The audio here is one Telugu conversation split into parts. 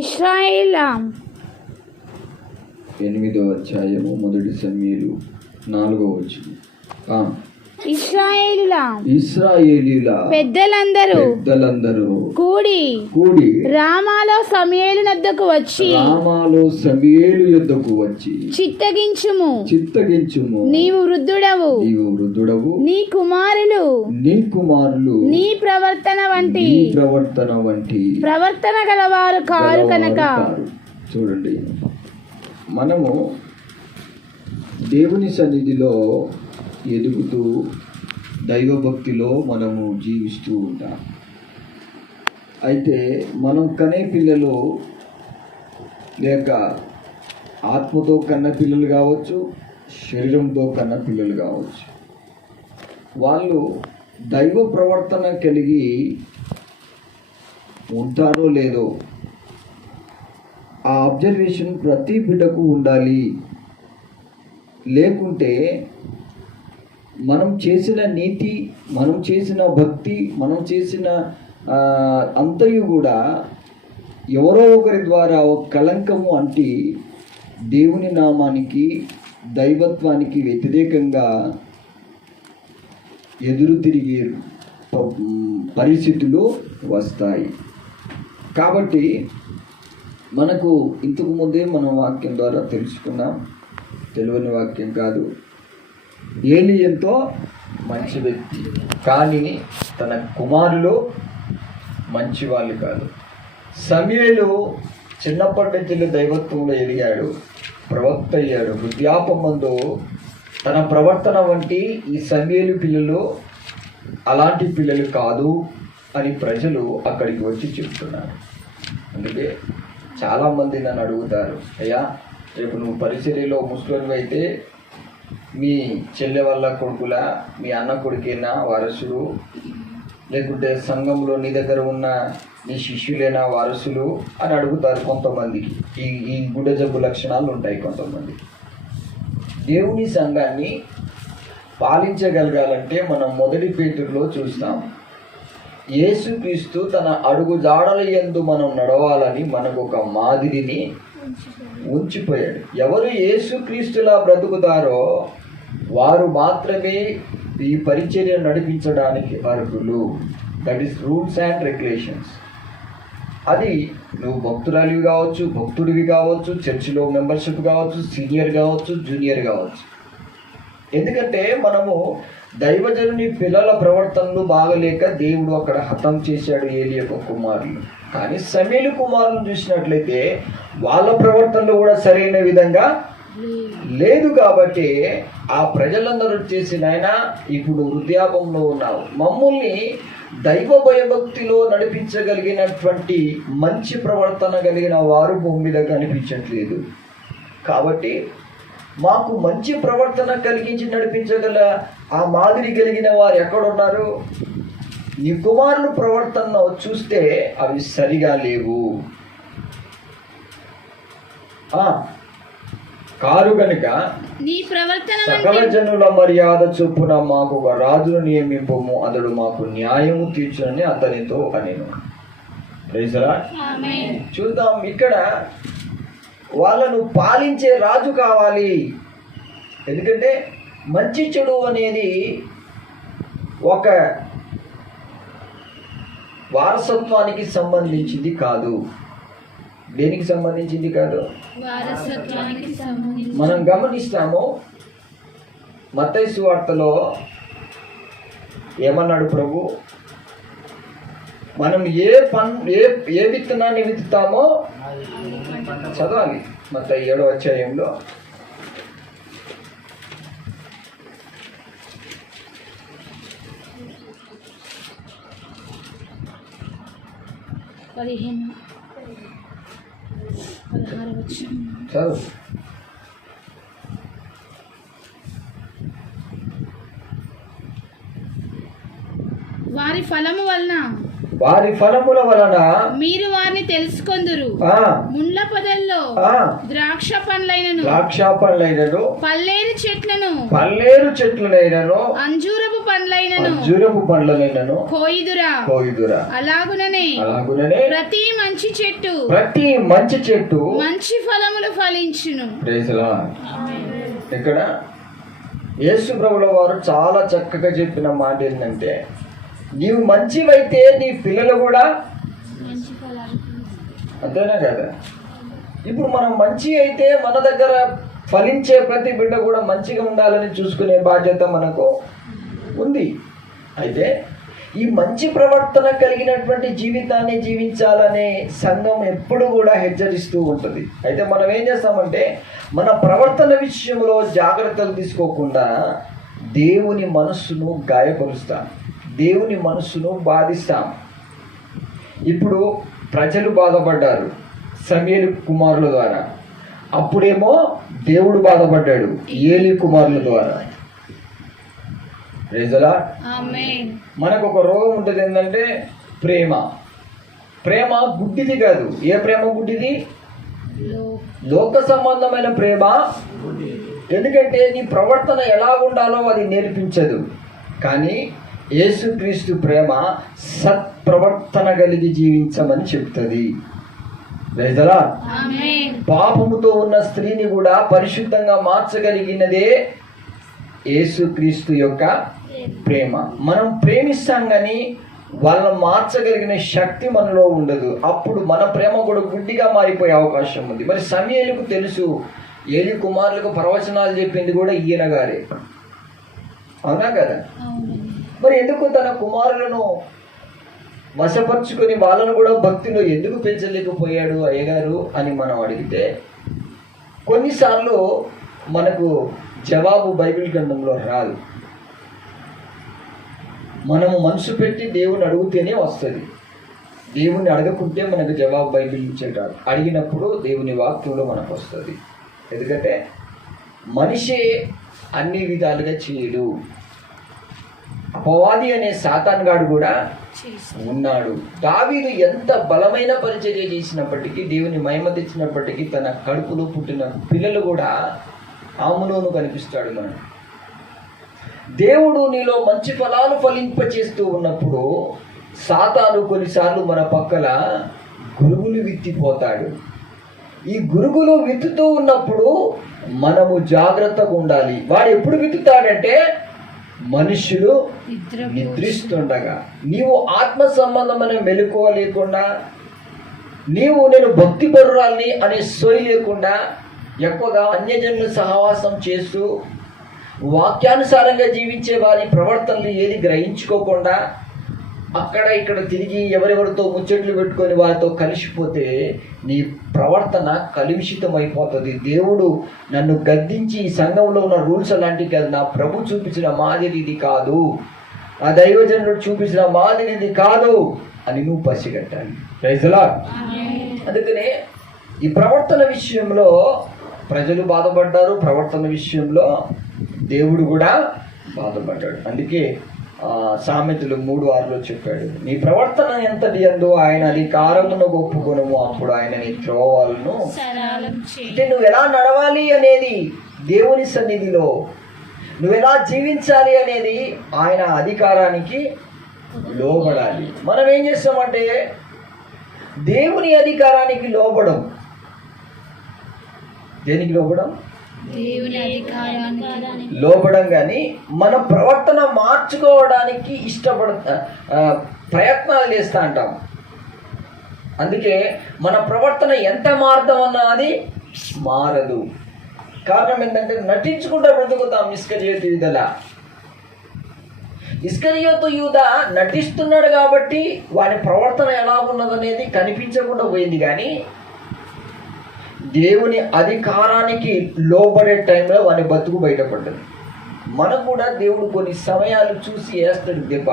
ఇశ్రాయేలాం 8వ అధ్యాయము 1 సమూయేలు 4వ వచనం. ఇశ్రాయేలీయుల పెద్దలందరూ కూడి రామాలో సమూయేలు యొద్దకు వచ్చి చిత్తగించుము, నీవు వృద్ధుడవు, నీ కుమారులు నీ ప్రవర్తన వంటి ప్రవర్తన గలవారు కారు కనుక. చూడండి, మనము దేవుని సన్నిధిలో ఎదుగుతూ దైవభక్తిలో మనము జీవిస్తూ ఉంటాం. అయితే మనం కనే పిల్లలు లేక ఆత్మతో కన్న పిల్లలు కావచ్చు, శరీరంతో కన్న పిల్లలు కావచ్చు, వాళ్ళు దైవ ప్రవర్తన కలిగి ఉంటారో లేదో ఆ అబ్జర్వేషన్ ప్రతి బిడ్డకు ఉండాలి. లేకుంటే మనం చేసిన నీతి, మనం చేసిన భక్తి, మనం చేసిన అంతయు కూడా ఎవరో ఒకరి ద్వారా ఒక కలంకము అంటి దేవుని నామానికి, దైవత్వానికి వ్యతిరేకంగా ఎదురు తిరిగే పరిస్థితులు వస్తాయి. కాబట్టి మనకు ఇంతకు ముందే మనం వాక్యం ద్వారా తెలుసుకున్నాం, తెలియని వాక్యం కాదు. ఏలి ఎంతో మంచి వ్యక్తి, కానీ తన కుమారులు మంచి వాళ్ళు కాదు. సమూయేలు చిన్నప్పటి నుంచి దైవత్వంలో ఎదిగాడు, ప్రవక్త అయ్యాడు. వృద్ధాపమందు తన ప్రవర్తన వంటి ఈ సమూయేలు పిల్లలు అలాంటి పిల్లలు కాదు అని ప్రజలు అక్కడికి వచ్చి చెప్తున్నారు. అందుకే చాలామంది నన్ను అడుగుతారు, అయ్యా రేపు నువ్వు పరిచర్యలో ముస్లిం అయితే మీ చెల్లె వాళ్ళ కొడుకులా, మీ అన్న కొడుకేనా వారసులు, లేకుంటే సంఘంలో నీ దగ్గర ఉన్న నీ శిష్యులేనా వారసులు అని అడుగుతారు కొంతమందికి. ఈ గుడ్డ జబ్బు లక్షణాలు ఉంటాయి కొంతమంది. దేవుని సంఘాన్ని పాలించగలగాలంటే మనం 1 పేతురులో చూస్తాం, యేసుక్రీస్తు తన అడుగు జాడల యందు మనం నడవాలని మనకు ఒక మాదిరిని ఉంచిపోయాడు. ఎవరు యేసుక్రీస్తులా బ్రతుకుతారో వారు మాత్రమే ఈ పరిచర్య నడిపించడానికి అర్హులు. That is rules and regulations. అది నువ్వు భక్తురాలివి కావచ్చు, భక్తుడివి కావచ్చు, చర్చిలో మెంబర్షిప్ కావచ్చు, సీనియర్ కావచ్చు, జూనియర్ కావచ్చు. ఎందుకంటే మనము దైవజనుని పిల్లల ప్రవర్తనలు బాగలేక దేవుడు అక్కడ హతం చేశాడు ఏలి యొక్క కుమారులు. కానీ సమూయేలు కుమారులను చూసినట్లయితే వాళ్ళ ప్రవర్తనలు కూడా సరైన విధంగా లేదు. కాబట్టి ఆ ప్రజలందరూ చేసిన ఆయన ఇప్పుడు వృద్ధాపంలో ఉన్నావు, మమ్మల్ని దైవ భయభక్తిలో నడిపించగలిగినటువంటి మంచి ప్రవర్తన కలిగిన వారు భూమి మీద కనిపించట్లేదు. కాబట్టి మాకు మంచి ప్రవర్తన కలిగించి నడిపించగల ఆ మాదిరి కలిగిన వారు ఎక్కడున్నారు? నీ కుమారుల ప్రవర్తన చూస్తే అవి సరిగా లేవు. కారు గనుక సకల జనుల మర్యాద చొప్పున మాకు ఒక రాజును నియమింపము, అతడు మాకు న్యాయము తీర్చునని అతనితో అనేను. Praise lord. చూద్దాం, ఇక్కడ వాళ్ళను పాలించే రాజు కావాలి. ఎందుకంటే మంచి చెడు అనేది ఒక వారసత్వానికి సంబంధించింది కాదు. దేనికి సంబంధించింది కాదు? మనం గమనిస్తాము, మత్తయి సువార్తలో ఏమన్నాడు ప్రభు? మనం ఏ విత్తనాన్ని విత్తుతామో చదవాలి. మత్తయి 7వ అధ్యాయంలో చదువు. వారి ఫలము వలన వారి ఫలముల వలన మీరు వారిని తెలుసుకొందురు. ముండ్ల పొదల్లో ద్రాక్ష పండ్లైనను పల్లేరు చెట్లనైనను అంజూరపు పండ్లైనను కోయుదురా. అలాగుననే ప్రతి మంచి చెట్టు మంచి ఫలములు ఫలించును. ఇక్కడ యేసు ప్రభుల వారు చాలా చక్కగా చెప్పిన మాట ఏంటంటే, నీవు మంచివైతే నీ పిల్లలు కూడా అంతేనా కదా. ఇప్పుడు మనం మంచి అయితే మన దగ్గర ఫలించే ప్రతి బిడ్డ కూడా మంచిగా ఉండాలని చూసుకునే బాధ్యత మనకు ఉంది. అయితే ఈ మంచి ప్రవర్తన కలిగినటువంటి జీవితాన్ని జీవించాలనే సంఘం ఎప్పుడు కూడా హెచ్చరిస్తూ ఉంటుంది. అయితే మనం ఏం చేస్తామంటే, మన ప్రవర్తన విషయంలో జాగ్రత్తలు తీసుకోకుండా దేవుని మనస్సును గాయపరుస్తాం, దేవుని మనస్సును బాధిస్తాం. ఇప్పుడు ప్రజలు బాధపడ్డారు సమూయేలు కుమారుల ద్వారా, అప్పుడేమో దేవుడు బాధపడ్డాడు ఏలీ కుమారుల ద్వారా. మనకు ఒక రోగం ఉంటుంది, ఏంటంటే ప్రేమ గుడ్డిది కాదు. ఏ ప్రేమ గుడ్డిది? లోక సంబంధమైన ప్రేమ. ఎందుకంటే నీ ప్రవర్తన ఎలా ఉండాలో అది నేర్పించదు. కానీ యేసుక్రీస్తు ప్రేమ సత్ప్రవర్తన కలిగి జీవించమని చెప్తుంది. పాపముతో ఉన్న స్త్రీని కూడా పరిశుద్ధంగా మార్చగలిగినదే యేసుక్రీస్తు యొక్క ప్రేమ. మనం ప్రేమిస్తాం కానీ వాళ్ళని మార్చగలిగిన శక్తి మనలో ఉండదు. అప్పుడు మన ప్రేమ కూడా గుడ్డిగా మారిపోయే అవకాశం ఉంది. మరి సమూయేలుకు తెలుసు, ఏలీ కుమారులకు ప్రవచనాలు చెప్పింది కూడా ఈయన గారే, అవునా కదా. మరి ఎందుకు తన కుమారులను వశపరుచుకొని వాళ్ళను కూడా భక్తిలో ఎందుకు పెంచలేకపోయాడు అయ్యగారు అని మనం అడిగితే, కొన్నిసార్లు మనకు జవాబు బైబిల్ గ్రంథంలో రాదు. మనము మనసు పెట్టి దేవుని అడిగితేనే వస్తుంది. దేవుణ్ణి అడగకుంటే మనకు జవాబు బైబిల్ నుంచి రాదు. అడిగినప్పుడు దేవుని వాక్యంలో మనకు వస్తుంది. ఎందుకంటే మనిషే అన్ని విధాలుగా చేయడు. అపవాది అనే సాతానుగాడు కూడా ఉన్నాడు. దావీదు ఎంత బలమైన పరిచర్య చేసినప్పటికీ, దేవుని మహిమ తెచ్చినప్పటికీ, తన కడుపులో పుట్టిన పిల్లలు కూడా ఆములోను కనిపిస్తాడు. మనం దేవుడు నీలో మంచి ఫలాలు ఫలింపచేస్తూ ఉన్నప్పుడు సాతాను కొన్నిసార్లు మన పక్కల గురుగులు విత్తిపోతాడు. ఈ గురుగులు విత్తుతూ ఉన్నప్పుడు మనము జాగ్రత్తగా ఉండాలి. వాడు ఎప్పుడు విత్తుతాడంటే మనుషులు నిద్రిస్తుండగా. నీవు ఆత్మ సంబంధమైన మెలకువ లేకుండా, నేను భక్తి పరురాల్ని అనే సోయి లేకుండా, ఎక్కువగా అన్యజనుల సహవాసం చేస్తూ వాక్యానుసారంగా జీవించే వారి ప్రవర్తనలు ఏది గ్రహించుకోకుండా అక్కడ ఇక్కడ తిరిగి ఎవరెవరితో ముచ్చట్లు పెట్టుకొని వారితో కలిసిపోతే నీ ప్రవర్తన కలుషితం అయిపోతుంది. దేవుడు నన్ను గద్దించి ఈ సంఘంలో ఉన్న రూల్స్ అలాంటివి కాదు, నా ప్రభు చూపించిన మాదిరి ఇది కాదు, ఆ దైవజనుడు చూపించిన మాదిరి ఇది కాదు అని నువ్వు పసిగట్టాలి. Praise lord. అందుకనే ఈ ప్రవర్తన విషయంలో ప్రజలు బాధపడ్డారు, ప్రవర్తన విషయంలో దేవుడు కూడా బాధపడ్డాడు. అందుకే సామెతలు 3:6 చెప్పాడు, నీ ప్రవర్తన ఎంతటి యందు ఆయన అధికారమును ఒప్పుకొనుము, అప్పుడు ఆయన నీ త్రోవలను. అంటే నువ్వు ఎలా నడవాలి అనేది దేవుని సన్నిధిలో, నువ్వు ఎలా జీవించాలి అనేది ఆయన అధికారానికి లోబడాలి. మనం ఏం చేస్తామంటే దేవుని అధికారానికి లోబడం. దేనికి లోబడం? లోబడం. కానీ మన ప్రవర్తన మార్చుకోవడానికి ప్రయత్నాలు చేస్తూ ఉంటాం. అందుకే మన ప్రవర్తన ఎంత మారుతామన్నా అది మారదు. కారణం ఏంటంటే నటించుకుంటూ బ్రతుకుతాం. ఇస్కరియోతు యూదా నటిస్తున్నాడు కాబట్టి వాని ప్రవర్తన ఎలా ఉన్నదనేది కనిపించకుండా పోయింది. కానీ దేవుని అధికారానికి లోబడే టైంలో వాని బతుకు బయటపడ్డది. మనకు కూడా దేవుడు కొన్ని సమయాలు చూసి వేస్తాడు దెబ్బ.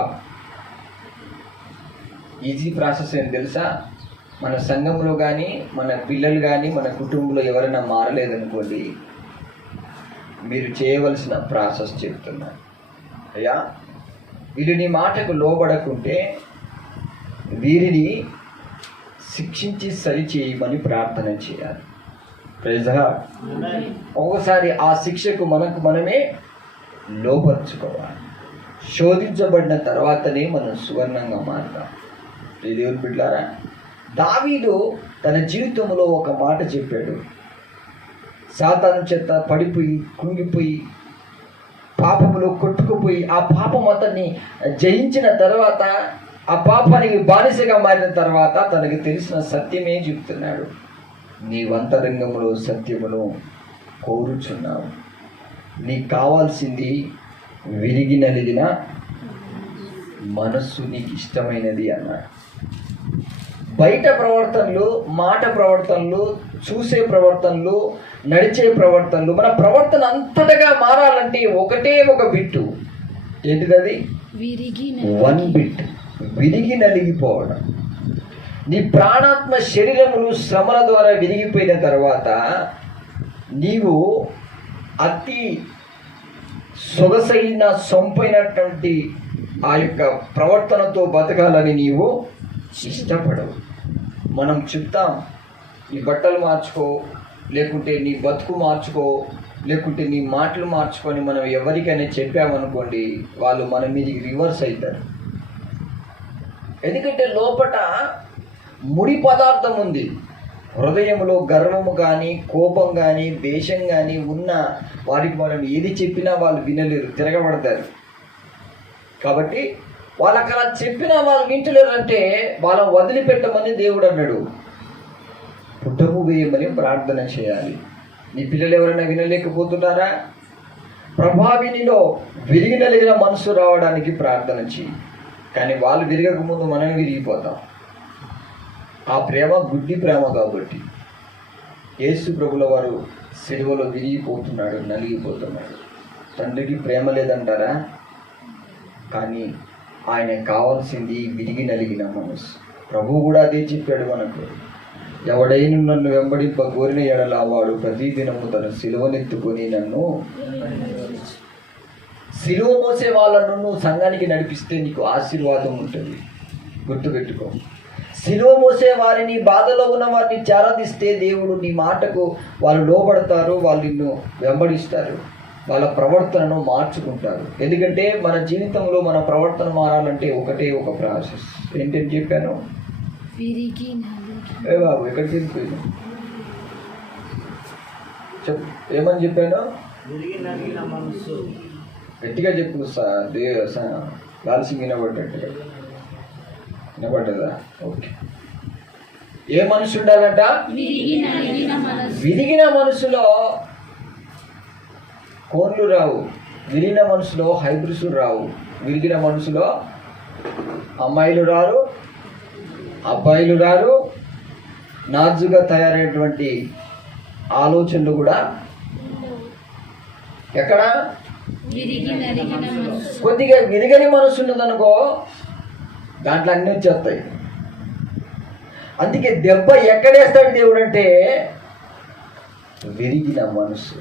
ఈజీ ప్రాసెస్ ఏంటి తెలుసా? మన సంఘంలో కానీ, మన పిల్లలు కానీ, మన కుటుంబంలో ఎవరైనా మారలేదనుకోండి, మీరు చేయవలసిన ప్రాసెస్ చెప్తున్నా. అయ్యా, వీళ్ళు నీ మాటకు లోబడకుంటే వీరిని శిక్షించి సరిచేయమని ప్రార్థన చేయాలి. Praise the Lord. ఒకసారి ఆ శిక్షకు మనమే లోపరుచుకోవాలి. శోధించబడిన తర్వాతనే మనం సువర్ణంగా మారుతాం. ఈ దేవుని బిడ్డలారా, దావీదు తన జీవితంలో ఒక మాట చెప్పాడు. సాతాను చేత పడిపోయి కుంగిపోయి పాపములో కొట్టుకుపోయి ఆ పాపం అతన్ని జయించిన తర్వాత, ఆ పాపానికి బానిసగా మారిన తర్వాత తనకి తెలిసిన సత్యమే చెప్తున్నాడు. నీవంతరంగంలో సత్యమును కోరుచున్నావు, నీకు కావాల్సింది విరిగి నలిగిన మనస్సు నీకు ఇష్టమైనది అన్నాడు. బయట ప్రవర్తనలు, మాట ప్రవర్తనలు, చూసే ప్రవర్తనలు, నడిచే ప్రవర్తనలు, మన ప్రవర్తన అంతటగా మారాలంటే ఒకటే ఒక బిట్టు. ఏంటిది? వన్ బిట్, విరిగి నలిగిపోవడం. నీ ప్రాణాత్మ శరీరములు శ్రమల ద్వారా విరిగిపోయిన తర్వాత నీవు అతి సొగసైన సొంపైనటువంటి ఆ యొక్క ప్రవర్తనతో బతకాలని నీవు ఇష్టపడవు. మనం చెప్తాం, నీ బట్టలు మార్చుకో, లేకుంటే నీ బతుకు మార్చుకో, లేకుంటే నీ మాటలు మార్చుకొని మనం ఎవరికైనా చెప్పామనుకోండి, వాళ్ళు మన మీదకి రివర్స్ అవుతారు. ఎందుకంటే లోపట ముడి పదార్థం ఉంది. హృదయంలో గర్వము కానీ, కోపం కానీ, ద్వేషం కానీ ఉన్న వారికి మనం ఏది చెప్పినా వాళ్ళు వినలేరు, తిరగబడతారు. కాబట్టి వాళ్ళకి అలా చెప్పినా వాళ్ళు వింటలేరు అంటే వాళ్ళని వదిలిపెట్టమని దేవుడు అన్నాడు. పుట్టము వేయమని ప్రార్థన చేయాలి. నీ పిల్లలు ఎవరైనా వినలేకపోతున్నారా? ప్రభావినిలో విరిగి నలిగిన మనసు రావడానికి ప్రార్థన చేయి. కానీ వాళ్ళు విరగక ముందు మనమే విరిగిపోతాం. ఆ ప్రేమ గుడ్డి ప్రేమ కాబట్టి యేసు ప్రభుల వారు సిలువలో విరిగిపోతున్నాడు, నలిగిపోతున్నాడు. తండ్రికి ప్రేమ లేదంటారా? కానీ ఆయనకు కావాల్సింది విరిగి నలిగిన మనసు. ప్రభువు కూడా అదే చెప్పాడు మనకు. ఎవడైనా నన్ను వెంబడింప కోరిన ఎడల వాడు ప్రతిదినము తన సిలువనెత్తుకొని నన్ను, సిలువ మోసే వాళ్ళను నువ్వు సంఘానికి నడిపిస్తే నీకు ఆశీర్వాదం ఉంటుంది. గుర్తుపెట్టుకో. సిలువ మోసే వారిని, బాధలో ఉన్న వారిని చారదిస్తే దేవుడు నీ మాటకు వాళ్ళు లోబడతారు, వాళ్ళు నిన్ను వెంబడిస్తారు, వాళ్ళ ప్రవర్తనను మార్చుకుంటారు. ఎందుకంటే మన జీవితంలో మన ప్రవర్తన మారాలంటే ఒకటే ఒక ప్రాసెస్. ఏంటని చెప్పాను? ఏ బాబు ఎక్కడికి వెళ్ళిపోయాను? ఏమని చెప్పాను? గట్టిగా చెప్పు సార్. లాల్సింగ్ వినబడ్డట్టుగా వినబడ్డదా? ఓకే. ఏ మనసు ఉండాలంట? విరిగిన మనసులో కోన్లు రావు, విరిగిన మనసులో హైబ్రిడ్స్ రావు, విరిగిన మనసులో అమ్మాయిలు రారు, అబ్బాయిలు రారు, నాజుగా తయారైనటువంటి ఆలోచనలు కూడా ఎక్కడ? కొద్దిగా విరిగని మనసు ఉన్నదనుకో, దాంట్లో అన్నీ వచ్చేస్తాయి. అందుకే దెబ్బ ఎక్కడేస్తాడు దేవుడు అంటే విరిగిన మనసు.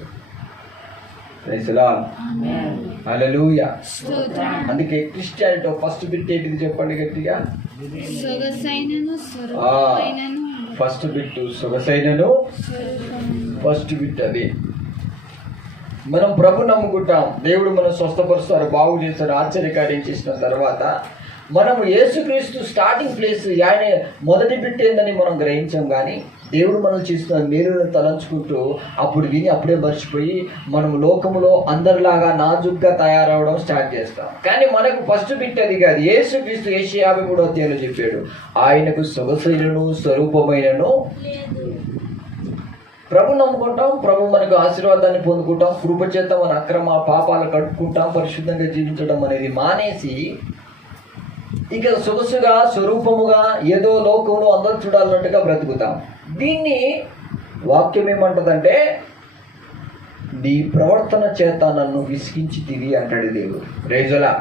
హల్లెలూయా. అందుకే క్రిస్టియానిటీ ఫస్ట్ బిట్ ఏంటిది చెప్పండి గట్టిగా? ఫస్ట్ బిట్ సొగసైనను. ఫస్ట్ బిట్ అది. మనం ప్రభు నమ్ముకుంటాం, దేవుడు మనం స్వస్థపరుస్తారు, బాగు చేస్తారు, ఆశ్చర్యకార్యం చేసిన తర్వాత మనము యేసుక్రీస్తు స్టార్టింగ్ ప్లేస్, ఆయన మొదటి బిట్టేందని మనం గ్రహించాం. కానీ దేవుడు మనం చేస్తున్న మేలులను తలంచుకుంటూ అప్పుడు విని అప్పుడే మర్చిపోయి మనం లోకములో అందరిలాగా నాజుగ్గా తయారవడం స్టార్ట్ చేస్తాం. కానీ మనకు ఫస్ట్ బిట్ అది కాదు. యేసుక్రీస్తు ఏషియా 53 చెప్పాడు, ఆయనకు సొగసైనను స్వరూపమైనను. ప్రభు నమ్ముకుంటాం, ప్రభు మనకు ఆశీర్వాదాన్ని పొందుకుంటాం, కృపచేత మన అక్రమ పాపాలు కట్టుకుంటాం, పరిశుద్ధంగా జీవించడం అనేది మానేసి ఇక సొగసుగా స్వరూపముగా ఏదో లోకంలో అందరూ చూడాలన్నట్టుగా బ్రతుకుతాం. దీన్ని వాక్యం ఏమంటదంటే, నీ ప్రవర్తన చేత నన్ను విసిగించి తిరిగి అంటాడు దేవుడు. రేజలా.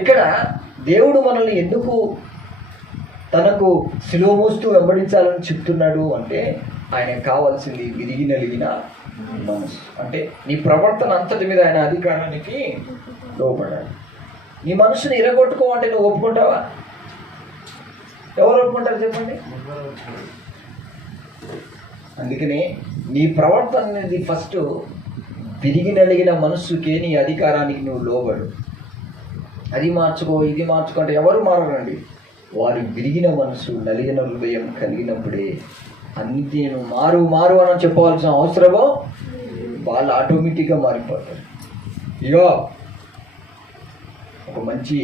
ఇక్కడ దేవుడు మనల్ని ఎందుకు తనకు సిలువ మోస్తూ వెంబడించాలని చెప్తున్నాడు అంటే, ఆయనకు కావాల్సింది విరిగి నలిగిన మనసు. అంటే నీ ప్రవర్తన అంతటి మీద ఆయన అధికారానికి లోపడాలి. నీ మనసుని ఇరగొట్టుకోమంటే నువ్వు ఒప్పుకుంటావా? ఎవరు ఒప్పుకుంటారు చెప్పండి? అందుకనే నీ ప్రవర్తన అనేది ఫస్ట్ విరిగి నలిగిన మనస్సుకే నీ అధికారానికి నువ్వు లోబడు. అది మార్చుకో, ఇది మార్చుకో అంటే ఎవరు మారరండి. వారు విరిగిన మనసు, నలిగిన హృదయం కలిగినప్పుడే అన్నిటి నువ్వు మారు మారు అని చెప్పవలసిన అవసరమో వాళ్ళు ఆటోమేటిక్గా మారిపోతారు. ఇగో ఒక మంచి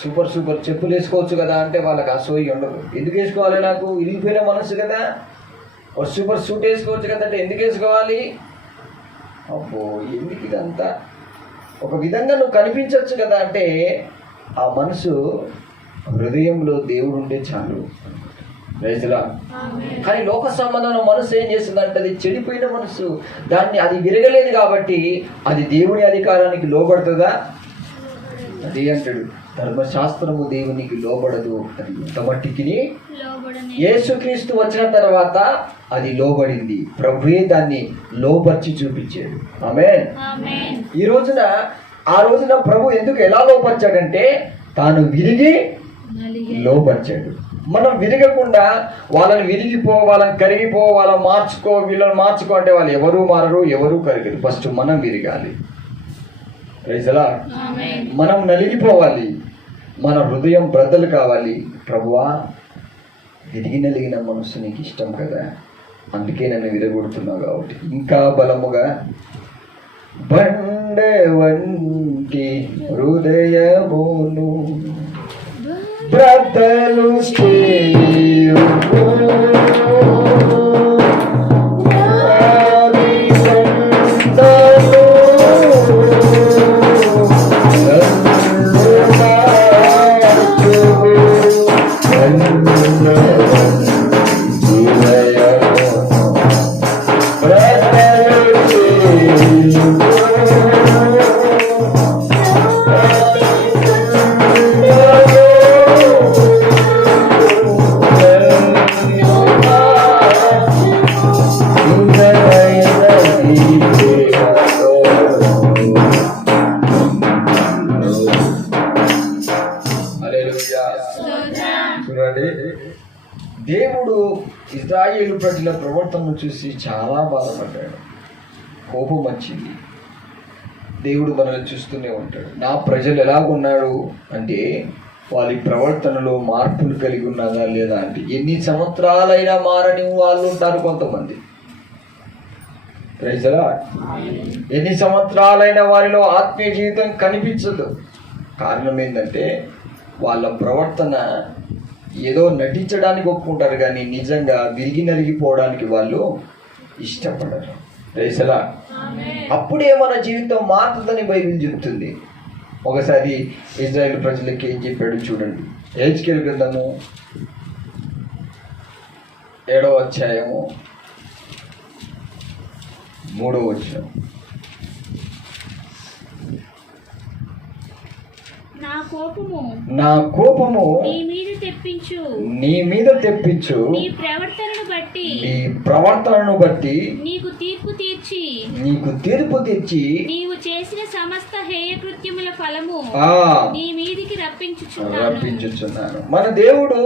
సూపర్ చెప్పులు వేసుకోవచ్చు కదా అంటే వాళ్ళకి అసూయ ఉండదు. ఎందుకు వేసుకోవాలి? నాకు ఇరిగిపోయిన మనసు కదా. ఒక సూపర్ సూట్ వేసుకోవచ్చు కదా అంటే ఎందుకు వేసుకోవాలి? అబ్బో ఎందుకు ఇదంతా? ఒక విధంగా నువ్వు కనిపించవచ్చు కదా అంటే ఆ మనసు హృదయంలో దేవుడు ఉంటే చాలు. రైతులా కానీ లోక సంబంధమైన మనసు ఏం చేస్తుందంటే అది చెడిపోయిన మనసు. అది విరగలేదు కాబట్టి అది దేవుని అధికారానికి లోబడుతుందా? అది అంటాడు ధర్మశాస్త్రము దేవునికి లోబడదు, అది ఎంత మట్టికి. యేసుక్రీస్తు వచ్చిన తర్వాత అది లోబడింది. ప్రభువే దాన్ని లోపర్చి చూపించాడు. ఆమేన్. ఆ రోజున ప్రభు ఎందుకు ఎలా లోపర్చాడంటే తాను విరిగి లోపర్చాడు. మనం విరగకుండా వాళ్ళని విరిగిపో, వాళ్ళని కరిగిపో, వాళ్ళని మార్చుకో, వీళ్ళని మార్చుకో అంటే వాళ్ళు ఎవరు మారరు, ఎవరు కరగరు. ఫస్ట్ మనం విరగాలి. రైతులా మనం నలిగిపోవాలి, మన హృదయం బ్రద్దలు కావాలి. ప్రభువా విరిగి నలిగిన మనసు నీకు ఇష్టం కదా, అందుకే నన్ను విరగొడుతున్నావు కాబట్టి ఇంకా బలముగా బండ వంటి హృదయమును బ్రద్దలు దేవుడు ఇశ్రాయేలు ప్రజల ప్రవర్తనను చూసి చాలా బాధపడ్డాడు, కోపం వచ్చింది. దేవుడు మనల్ని చూస్తూనే ఉంటాడు. నా ప్రజలు ఎలాగున్నాడు అంటే వాళ్ళ ప్రవర్తనలో మార్పులు కలిగి ఉన్నదా లేదా అంటే ఎన్ని సంవత్సరాలైనా మారని వాళ్ళు ఉంటారు కొంతమంది. ప్రజలా ఎన్ని సంవత్సరాలైన వారిలో ఆత్మీయ జీవితం కనిపించదు. కారణం ఏంటంటే వాళ్ళ ప్రవర్తన ఏదో నటించడానికి ఒప్పుకుంటారు కానీ నిజంగా విరిగి నలిగిపోవడానికి వాళ్ళు ఇష్టపడరు. రైసలా అప్పుడే మన జీవితం మారుతుందని బైబిల్ చెప్తుంది. ఒకసారి ఇజ్రాయేల్ ప్రజలకి ఏం చెప్పాడు చూడండి. హెజ్కేలు గ్రంథము 7వ అధ్యాయము 3వ వచనం. నా కోపము నీ మీద తెప్పించు, నీ ప్రవర్తనను బట్టి నీకు తీర్పు తీర్చి నీవు చేసిన సమస్త హేయ కృత్యముల ఫలము నీ మీదికి రప్పించుచున్నాను. మన దేవుడు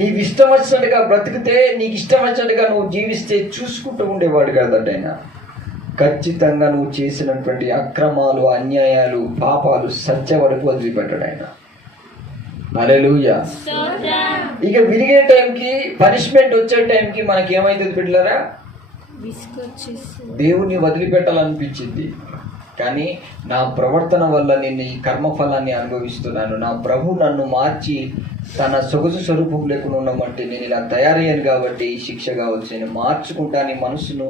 నీకు ఇష్టం వచ్చినట్టుగా బ్రతికితే, నీకు ఇష్టం వచ్చినట్టుగా నువ్వు జీవిస్తే చూసుకుంటూ ఉండేవాడు కదట ఆయన. ఖచ్చితంగా నువ్వు చేసినటువంటి అక్రమాలు, అన్యాయాలు, పాపాలు సత్య వరకు వదిలిపెట్టాడు ఆయన. హల్లెలూయా. ఇక విరిగే టైంకి, పనిష్మెంట్ వచ్చే టైంకి మనకి ఏమైతుంది బిడ్డలారా? దేవుని వదిలిపెట్టాలనిపించింది. కానీ నా ప్రవర్తన వల్ల నేను ఈ కర్మఫలాన్ని అనుభవిస్తున్నాను. నా ప్రభు నన్ను మార్చి తన సొగసు స్వరూపం లేకుండా ఉండమంటే నేను ఇలా తయారయ్యాను కాబట్టి ఈ శిక్ష కావచ్చు. నేను మార్చుకుంటాను మనసును,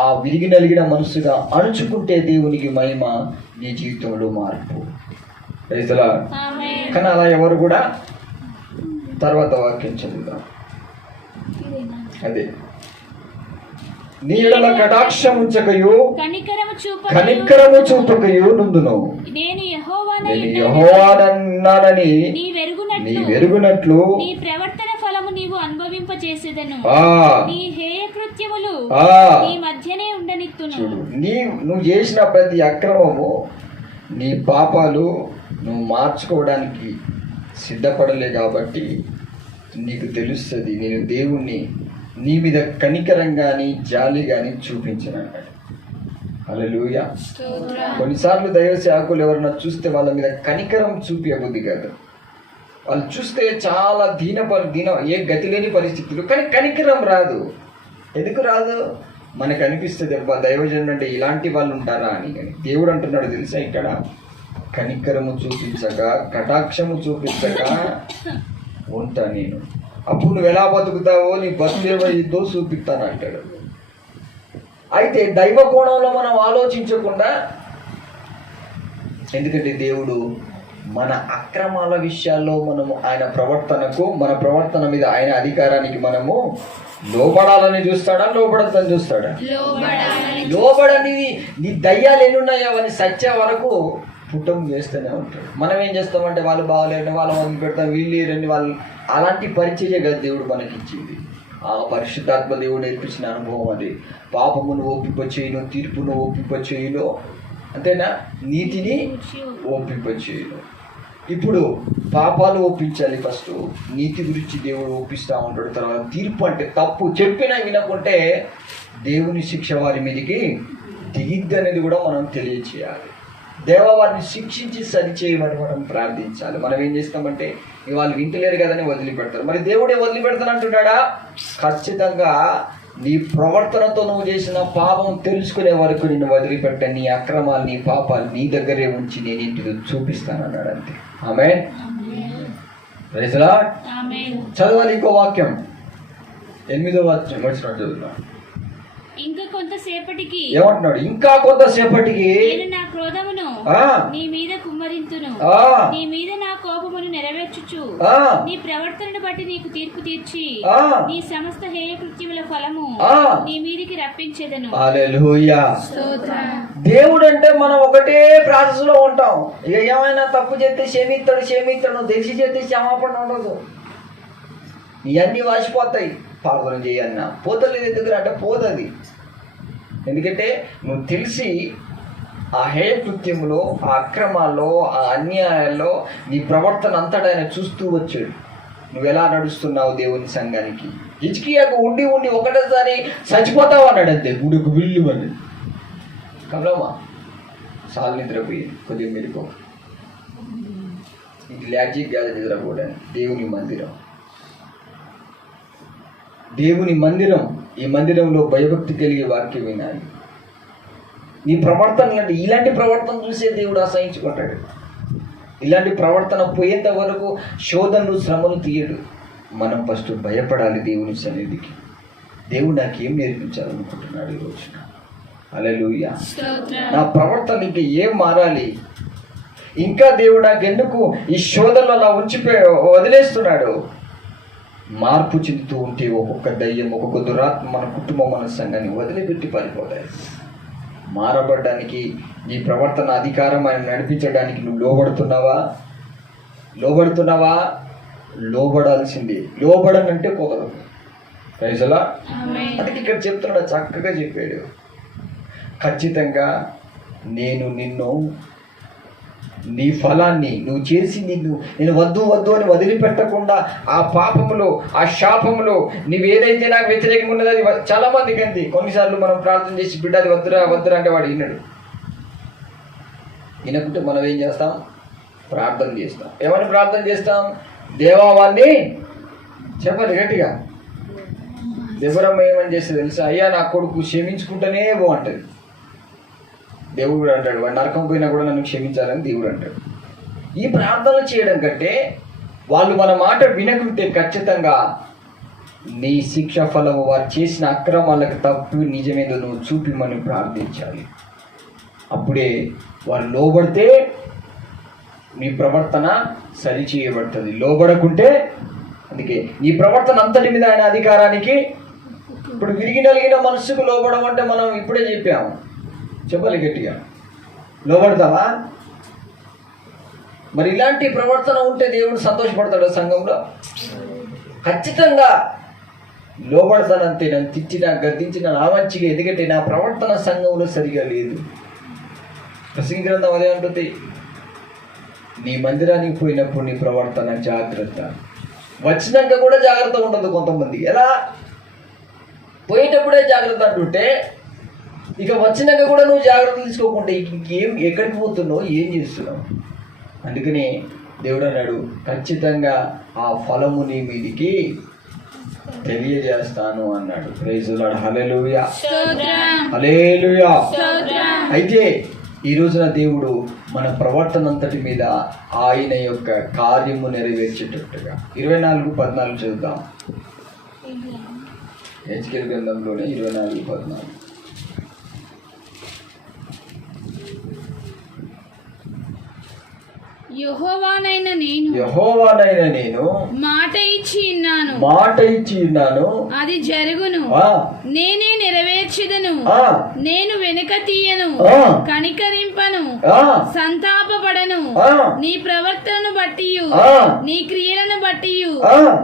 ఆ విరిగి నలిగిన మనసుగా అణుచుకుంటే దేవునికి మహిమ, నీ జీవితంలో మార్పు. రైతులా కానీ అలా ఎవరు కూడా. తర్వాత వాక్యం చదువుదాం. అదే నీ ఎడల కటాక్షం ఉంచకయు కనికరము చూపకయు నుందును. నేను యెహోవానన్నానని నీ వెరుగునట్లు నీ ప్రవర్తన ఫలము నీవు అనుభవింపచేసేదను. నీ హేయ కృత్యములు నీ మధ్యనే ఉండనిత్తును. నువ్వు చేసిన ప్రతి అక్రమము, నీ పాపాలు నువ్వు మార్చుకోవడానికి సిద్ధపడలే కాబట్టి నీకు తెలుస్తుంది నేను దేవుణ్ణి నీ మీద కనికరం కానీ జాలి కానీ చూపించను అన్నాడు. హల్లెలూయా. కొన్నిసార్లు దైవ సేవకులు ఎవరన్నా చూస్తే వాళ్ళ మీద కనికరం చూపించబుద్ధి కాదు. వాళ్ళు చూస్తే చాలా దీన ఏ గతి లేని పరిస్థితులు, కానీ కనికరం రాదు. ఎందుకు రాదు? మనకు అనిపిస్తుంది అబ్బా దైవజనుడు అంటే ఇలాంటి వాళ్ళు ఉంటారా అని. కానీ దేవుడు అంటున్నాడు తెలుసా, ఇక్కడ కనికరము చూపించక కటాక్షము చూపించక ఉంటా నేను. అప్పుడు నువ్వు ఎలా బతుకుతావో నీ బతుకేదో చూపిస్తాను అంటాడు. అయితే దైవ కోణంలో మనం ఆలోచించకుండా, ఎందుకంటే దేవుడు మన అక్రమాల విషయాల్లో మనము ఆయన ప్రవర్తనకు, మన ప్రవర్తన మీద ఆయన అధికారానికి మనము లోబడాలని చూస్తాడా, లోబడద్దని చూస్తాడా? లోబడని నీ దయ్యాలు ఎన్నున్నాయో అవన్నీ సత్య వరకు పుట్టం చేస్తూనే ఉంటాడు. మనం ఏం చేస్తామంటే వాళ్ళు బాగలేని వాళ్ళ మొదలు పెడతాం, వీళ్ళు రండి వాళ్ళు, అలాంటి పరిచర్య కదా దేవుడు మనకి ఇచ్చింది. ఆ పరిశుద్ధాత్మ దేవుడు నేర్పించిన అనుభవం అది. పాపమును ఒప్పింపచేయును, తీర్పును ఒప్పింపచేయును, అంతేనా, నీతిని ఒప్పింపచేయును. ఇప్పుడు పాపాలు ఒప్పించాలి ఫస్ట్, నీతి గురించి దేవుడు ఒప్పిస్తూ ఉంటాడు. తర్వాత తీర్పు అంటే తప్పు చెప్పినా వినకుంటే దేవుని శిక్ష వారి మీదకి దిగిద్ది అనేది కూడా మనం తెలియచేయాలి. దేవ వారిని శిక్షించి సరిచేయమని మనం ప్రార్థించాలి. మనం ఏం చేస్తామంటే వాళ్ళు వింటలేరు కదని వదిలిపెడతారు. మరి దేవుడే వదిలిపెడతానంటున్నాడా? ఖచ్చితంగా నీ ప్రవర్తనతో నువ్వు చేసిన పాపం తెలుసుకునే వరకు నిన్ను వదిలిపెట్ట, నీ అక్రమాలు నీ పాపాలు నీ దగ్గరే ఉంచి నేను ఇంటికి చూపిస్తానన్నాడు. అంతే. ఆమేన్. Praise the lord. చదవాలి ఇంకో వాక్యం, 8వ వాక్యం చదువుతాం. ఇంకా కొంతసేపటికి ఏమంటున్నాడు? ఇంకా కొంతసేపటికి నేను నా క్రోధమును నీ మీద కుమ్మరింతును, నీ మీద నా కోపమును నెరవేర్చుచు నీ ప్రవర్తనను బట్టి నీకు తీర్పు తీర్చి నీ సమస్త హేయ కృత్యముల ఫలము నీ మీదికి రప్పించేదను. హల్లెలూయా. దేవుడు అంటే మనం ఒకటే ప్రాసెస్ లో ఉంటాం. ఇక ఏమైనా తప్పు చేస్తే క్షమిస్తాడు, తెలిసి చేస్తే క్షమాపణ ఉండదు. ఇవన్నీ వాసిపోతాయి. ప్రార్థన చేయన్నా పోతలేదు, ఎందుకు అంటే పోతుంది. ఎందుకంటే నువ్వు తెలిసి ఆ హేయ కృత్యములో, ఆ అక్రమాల్లో, ఆ అన్యాయాల్లో నీ ప్రవర్తన అంతటా ఆయన చూస్తూ వచ్చాడు. నువ్వు ఎలా నడుస్తున్నావు దేవుని సంఘానికి. హిజ్కియాకు ఉండి ఒకటేసారి చచ్చిపోతావు అన్నాడు. అంతే, గుడికి విల్లు అని కమలమ్మా సాల్ నిద్రపోయింది, కొద్దిగా మెరుకో. ఇది లాజిక్ కాదు నిద్రపోవడానికి. దేవుని మందిరం, ఈ మందిరంలో భయభక్తి కలిగే వాక్యం వినాలి. నీ ప్రవర్తన అంటే ఇలాంటి ప్రవర్తన చూసే దేవుడు అసహించుకుంటాడు. ఇలాంటి ప్రవర్తన పోయేంత వరకు శోధనలు శ్రమలు తీయడు. మనం ఫస్ట్ భయపడాలి దేవుని సన్నిధికి. దేవుడు నాకేం నేర్పించాలనుకుంటున్నాడు ఈ రోజున. హల్లెలూయా. నా ప్రవర్తన ఇంకా ఏం మారాలి? ఇంకా దేవుడు నాకెందుకు ఈ శోధనలో అలా వదిలేస్తున్నాడు? మార్పు చెందుతూ ఉంటే ఒక్కొక్క దయ్యం, ఒక్కొక్క దురాత్మ మన కుటుంబం, మన సంఘాన్ని వదిలిపెట్టి పారిపోతాయి. మారబడ్డానికి, నీ ప్రవర్తన అధికారం ఆయన నడిపించడానికి నువ్వు లోబడుతున్నావా? లోబడాల్సిందే. లోబడనంటే కుదరదు. Praise the Lord. అందుకే ఇక్కడ చెప్తున్నాడు, చక్కగా చెప్పాడు. ఖచ్చితంగా నేను నిన్ను, నీ ఫలాన్ని నువ్వు చేసి నేను వద్దు అని వదిలిపెట్టకుండా ఆ పాపములో, ఆ శాపములో నువ్వేదైతే నాకు వ్యతిరేకంగా ఉన్నది అది చాలా మందికి అంది. కొన్నిసార్లు మనం ప్రార్థన చేసి బిడ్డ అది వద్దురా అంటే వాడు వినడు. వినకుంటే మనం ఏం చేస్తాం? ప్రార్థన చేస్తాం. ఏమని ప్రార్థన చేస్తాం? దేవా వారిని చెప్పండి గట్టిగా. దెబ్బరమ్మ ఏమని చేస్తే తెలుసా? అయ్యా నా కొడుకు క్షమించుకుంటేనే బాగుంటుంది. దేవుడు కూడా అంటాడు, వాడు నరకం పోయినా కూడా నన్ను క్షమించాలని దేవుడు అంటాడు. ఈ ప్రార్థన చేయడం కంటే వాళ్ళు మన మాట వినకుంటే ఖచ్చితంగా నీ శిక్ష ఫలము, వారు చేసిన అక్రమాలకు తప్పు నిజమేదో నువ్వు చూపిమని ప్రార్థించాలి. అప్పుడే వారు లోబడితే నీ ప్రవర్తన సరి చేయబడుతుంది. లోబడకుంటే, అందుకే నీ ప్రవర్తన అంతటి మీద ఆయన అధికారానికి. ఇప్పుడు విరిగి నలిగిన మనస్సుకు లోబడం అంటే మనం ఇప్పుడే చెప్పాము. చెప్పాలి గట్టిగా. లోబడతావా? మరి ఇలాంటి ప్రవర్తన ఉంటే దేవుడు సంతోషపడతాడు సంఘంలో. ఖచ్చితంగా లోబడతానంతే. నన్ను తిట్టినా గద్దించినా నా మంచిగా, ఎందుకంటే నా ప్రవర్తన సంఘంలో సరిగా లేదు. ప్రసంగి గ్రంథం అదే అంటుంది, నీ మందిరానికి పోయినప్పుడు నీ ప్రవర్తన జాగ్రత్త. వచ్చినాక కూడా జాగ్రత్త ఉండదు కొంతమంది. ఎలా? పోయేటప్పుడే జాగ్రత్త అంటుంటే ఇక వచ్చినాక కూడా నువ్వు జాగ్రత్త తీసుకోకుండా ఇంకేం, ఎక్కడికి పోతున్నావు, ఏం చేస్తున్నావు? అందుకని దేవుడు అన్నాడు, ఖచ్చితంగా ఆ ఫలము నీ మీదికి తెలియజేస్తాను అన్నాడు. Praise the lord. హల్లెలూయా, హల్లెలూయా. అయితే ఈ రోజున దేవుడు మన ప్రవర్తన అంతటి మీద ఆయన యొక్క కార్యము నెరవేర్చేటట్టుగా 24:14 చదువుతాం. హెచ్కేల్ గ్రంథంలోనే 24:14. యెహోవానైన నేను మాట ఇచ్చి ఉన్నాను, అది జరుగును, నేనే నెరవేర్చెదను. నేను వెనుక తీయను, కనికరింపను, సంతాపపడను. నీ ప్రవర్తనను బట్టి, నీ క్రియలను బట్టి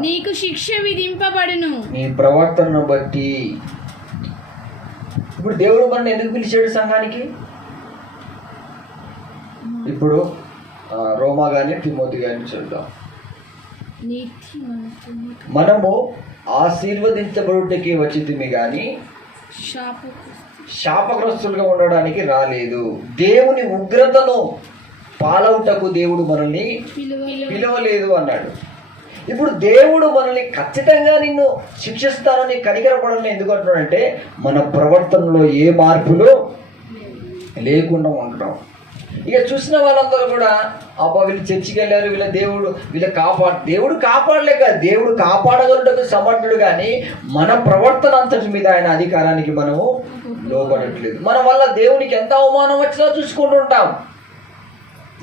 నీకు శిక్ష విధింపబడును. నీ ప్రవర్తనను బట్టి. ఇప్పుడు దేవుడు మనల్ని ఎందుకు పిలిచాడు సంఘానికి? ఇప్పుడు రోమా కానీ తిమోతి కానీ చూద్దాం. మనము ఆశీర్వదించబడుటకి వచ్చితిమి కానీ శాపగ్రస్తులుగా ఉండడానికి రాలేదు. దేవుని ఉగ్రతను పాలవుటకు దేవుడు మనల్ని పిలవలేదు అన్నాడు. ఇప్పుడు దేవుడు మనల్ని ఖచ్చితంగా నిన్ను శిక్షిస్తానని కనికరపడాలని ఎందుకు అంటున్నాడంటే మన ప్రవర్తనలో ఏ మార్పులు లేకుండా ఉండడం. ఇక చూసిన వాళ్ళందరూ కూడా అబ్బా వీళ్ళు చర్చికి వెళ్ళారు, దేవుడు కాపాడలేక, దేవుడు కాపాడగలుగుటకు సమర్థుడు, కానీ మన ప్రవర్తన అంతటి మీద ఆయన అధికారానికి మనము లోబడట్లేదు. మన వల్ల దేవునికి ఎంత అవమానం వచ్చినా చూసుకుంటుంటాం.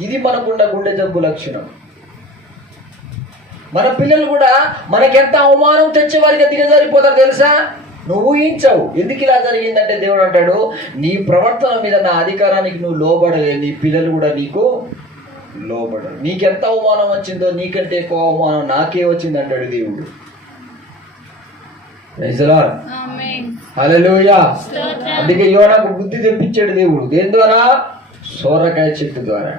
ఇది మనకున్న గుండె జబ్బు లక్షణం. మన పిల్లలు కూడా మనకెంత అవమానం తెచ్చే వారికి దిగజారిపోతారు తెలుసా? నువ్వు ఊహించవు. ఎందుకు ఇలా జరిగిందంటే దేవుడు అంటాడు, నీ ప్రవర్తన మీద నా అధికారానికి నువ్వు లోబడలే, నీ పిల్లలు కూడా నీకు లోబడరు. నీకెంత అవమానం వచ్చిందో నీకంటే ఎక్కువ అవమానం నాకే వచ్చింది అంటాడు దేవుడు. Praise the lord. హల్లెలూయా. అందుకే యోనాకు బుద్ధి తెప్పించాడు దేవుడు. దేని ద్వారా? సోరకాయ చెట్టు ద్వారా.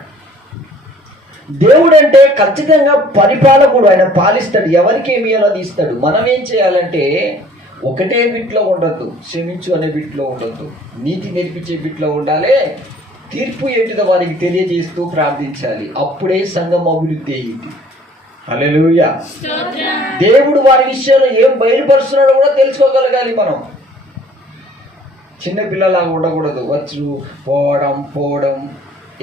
దేవుడు అంటే ఖచ్చితంగా పరిపాలకుడు. ఆయన పాలిస్తాడు, ఎవరికి ఏమి ఇవ్వాలో ఇస్తాడు. మనం ఏం చేయాలంటే ఒకటే బిట్లో ఉండద్దు, క్షమించు అనే బిట్లో ఉండద్దు, నీతి నేర్పించే బిట్లో ఉండాలి. తీర్పు ఏంటిదో వారికి తెలియజేస్తూ ప్రార్థించాలి. అప్పుడే సంఘం అభివృద్ధి అయ్యింది. హల్లెలూయా. దేవుడు వారి విషయంలో ఏం బయలుపరుస్తున్నాడో కూడా తెలుసుకోగలగాలి. మనం చిన్న పిల్లలాగా ఉండకూడదు. పోవడం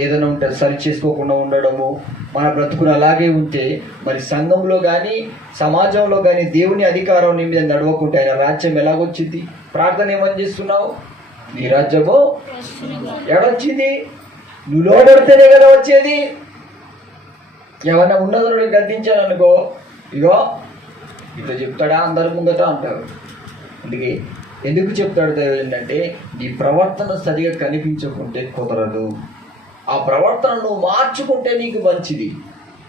ఏదైనా ఉంటే సరి చేసుకోకుండా ఉండడము. మన బ్రతుకుని అలాగే ఉంటే మరి సంఘంలో కానీ సమాజంలో కానీ దేవుని అధికారం నీ మీద నడవకుంటే ఆయన రాజ్యం ఎలాగొచ్చింది? ప్రార్థన ఏమని చేస్తున్నావు? నీ రాజ్యము ఎడొచ్చింది? నువ్వు లోబడితేనే కదా వచ్చేది. ఏమన్నా ఉన్నదుని గద్దించాననుకో, ఇగో ఇట్లా చెప్తాడా అందరి ముందట అంటారు. అందుకే ఎందుకు చెప్తాడు దేవుడు ఏంటంటే నీ ప్రవర్తన సరిగా కనిపించకుంటే కుదరదు. ఆ ప్రవర్తన నువ్వు మార్చుకుంటే నీకు మంచిది.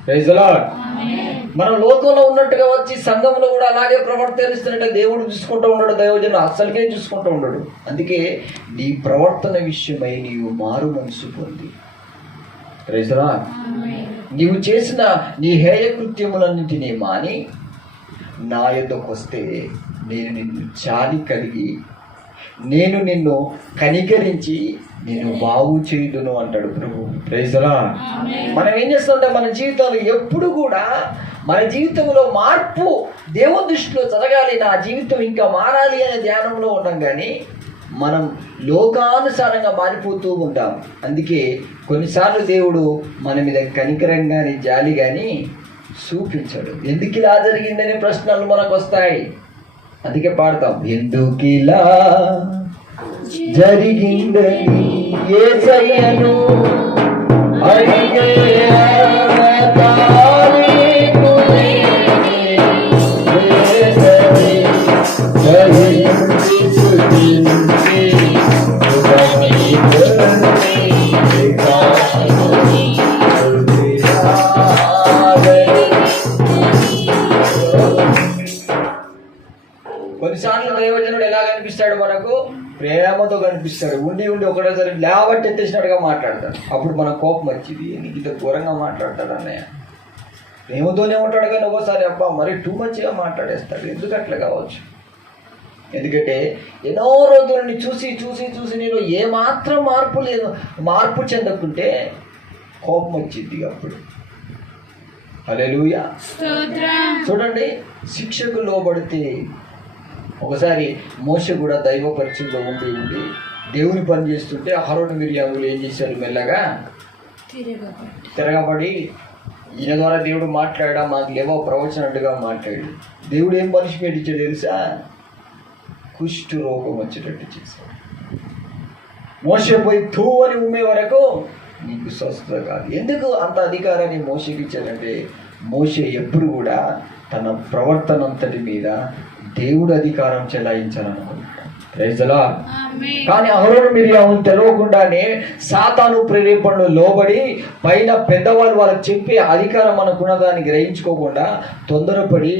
Praise the Lord. మనం లోకంలో ఉన్నట్టుగా వచ్చి సంఘంలో కూడా అలాగే ప్రవర్తిస్తున్నట్టే దేవుడు చూసుకుంటూ ఉన్నాడు, దైవజనుడు అస్సలకే చూసుకుంటూ ఉన్నాడు. అందుకే నీ ప్రవర్తన విషయమై నీవు మారు మనసు పొంది, ప్రైజ్ ది లార్డ్, నీవు చేసిన నీ హేయ కృత్యములన్నింటినీ మాని నా యొద్దకు వస్తే నేను నిన్ను జాలి కలిగి నేను నిన్ను కనికరించి నేను బాగు చేయుదును అంటాడు ప్రభు. Praise the Lord. మనం ఏం చేస్తుంటే మన జీవితంలో ఎప్పుడు కూడా మన జీవితంలో మార్పు దేవుని దృష్టిలో జరగాలి, నా జీవితం ఇంకా మారాలి అనే ధ్యానంలో ఉంటాం. కానీ మనం లోకానుసారంగా మారిపోతూ ఉంటాం. అందుకే కొన్నిసార్లు దేవుడు మన మీద కనికరం కానీ జాలి కానీ చూపించాడు. ఎందుకు ఇలా జరిగిందనే ప్రశ్నలు మనకు వస్తాయి. అందుకే పాడతాం, ఎందుకిలా జరిగిందని యేసయ్యను అడిగే కొన్నిసార్లు దైవజనుడు ఎలా కనిపిస్తాడు మనకు? ప్రేమతో కనిపిస్తాడు. ఉండి ఒకటేసారి లేవట్టి ఎత్తేసినట్టుగా మాట్లాడతాడు. అప్పుడు మన కోపం వచ్చింది, నీకు ఇంత ఘోరంగా మాట్లాడతాడు అన్నయ్య. ప్రేమతోనే ఉంటాడు కానీ ఒకసారి అబ్బా మరి టూ మచ్గా మాట్లాడేస్తాడు. ఎందుకు అట్లా కావచ్చు? ఎందుకంటే ఎన్నో రోజులని చూసి నేను ఏమాత్రం మార్పు చెందకుంటే కోపం వచ్చింది. అప్పుడు హల్లెలూయా. చూడండి, శిక్షకు లోబడితే ఒకసారి మోషే కూడా దైవ పరిచయంలో ఉండి దేవుని పని చేస్తుంటే అహరోను మిర్యాములు ఏం చేశారు? మెల్లగా తిరగబడి ఈయన ద్వారా దేవుడు మాట్లాడా, మాకు లేవో ప్రవచనట్టుగా మాట్లాడు. దేవుడు ఏం పనిష్మెంట్ ఇచ్చాడు తెలుసా? కుష్టు రోగం వచ్చేటట్టు చేశాడు. మోషే పోయి థూ అని ఉమ్మే వరకు నీకు స్వస్థత కాదు. ఎందుకు అంత అధికారాన్ని మోషేకి ఇచ్చాడంటే, మోషే ఎప్పుడు కూడా తన ప్రవర్తన అంతటి మీద దేవుడు అధికారం చెలాయించాలనుకున్నాడు. Praise the lord. కానీ అహరోను మిర్యాములు తెలియకుండానే సాతాను ప్రేరేపణలు లోబడి పైన పెద్దవాళ్ళు వాళ్ళకి చెప్పే అధికారం మనకున్నదాన్ని గ్రహించుకోకుండా తొందరపడి,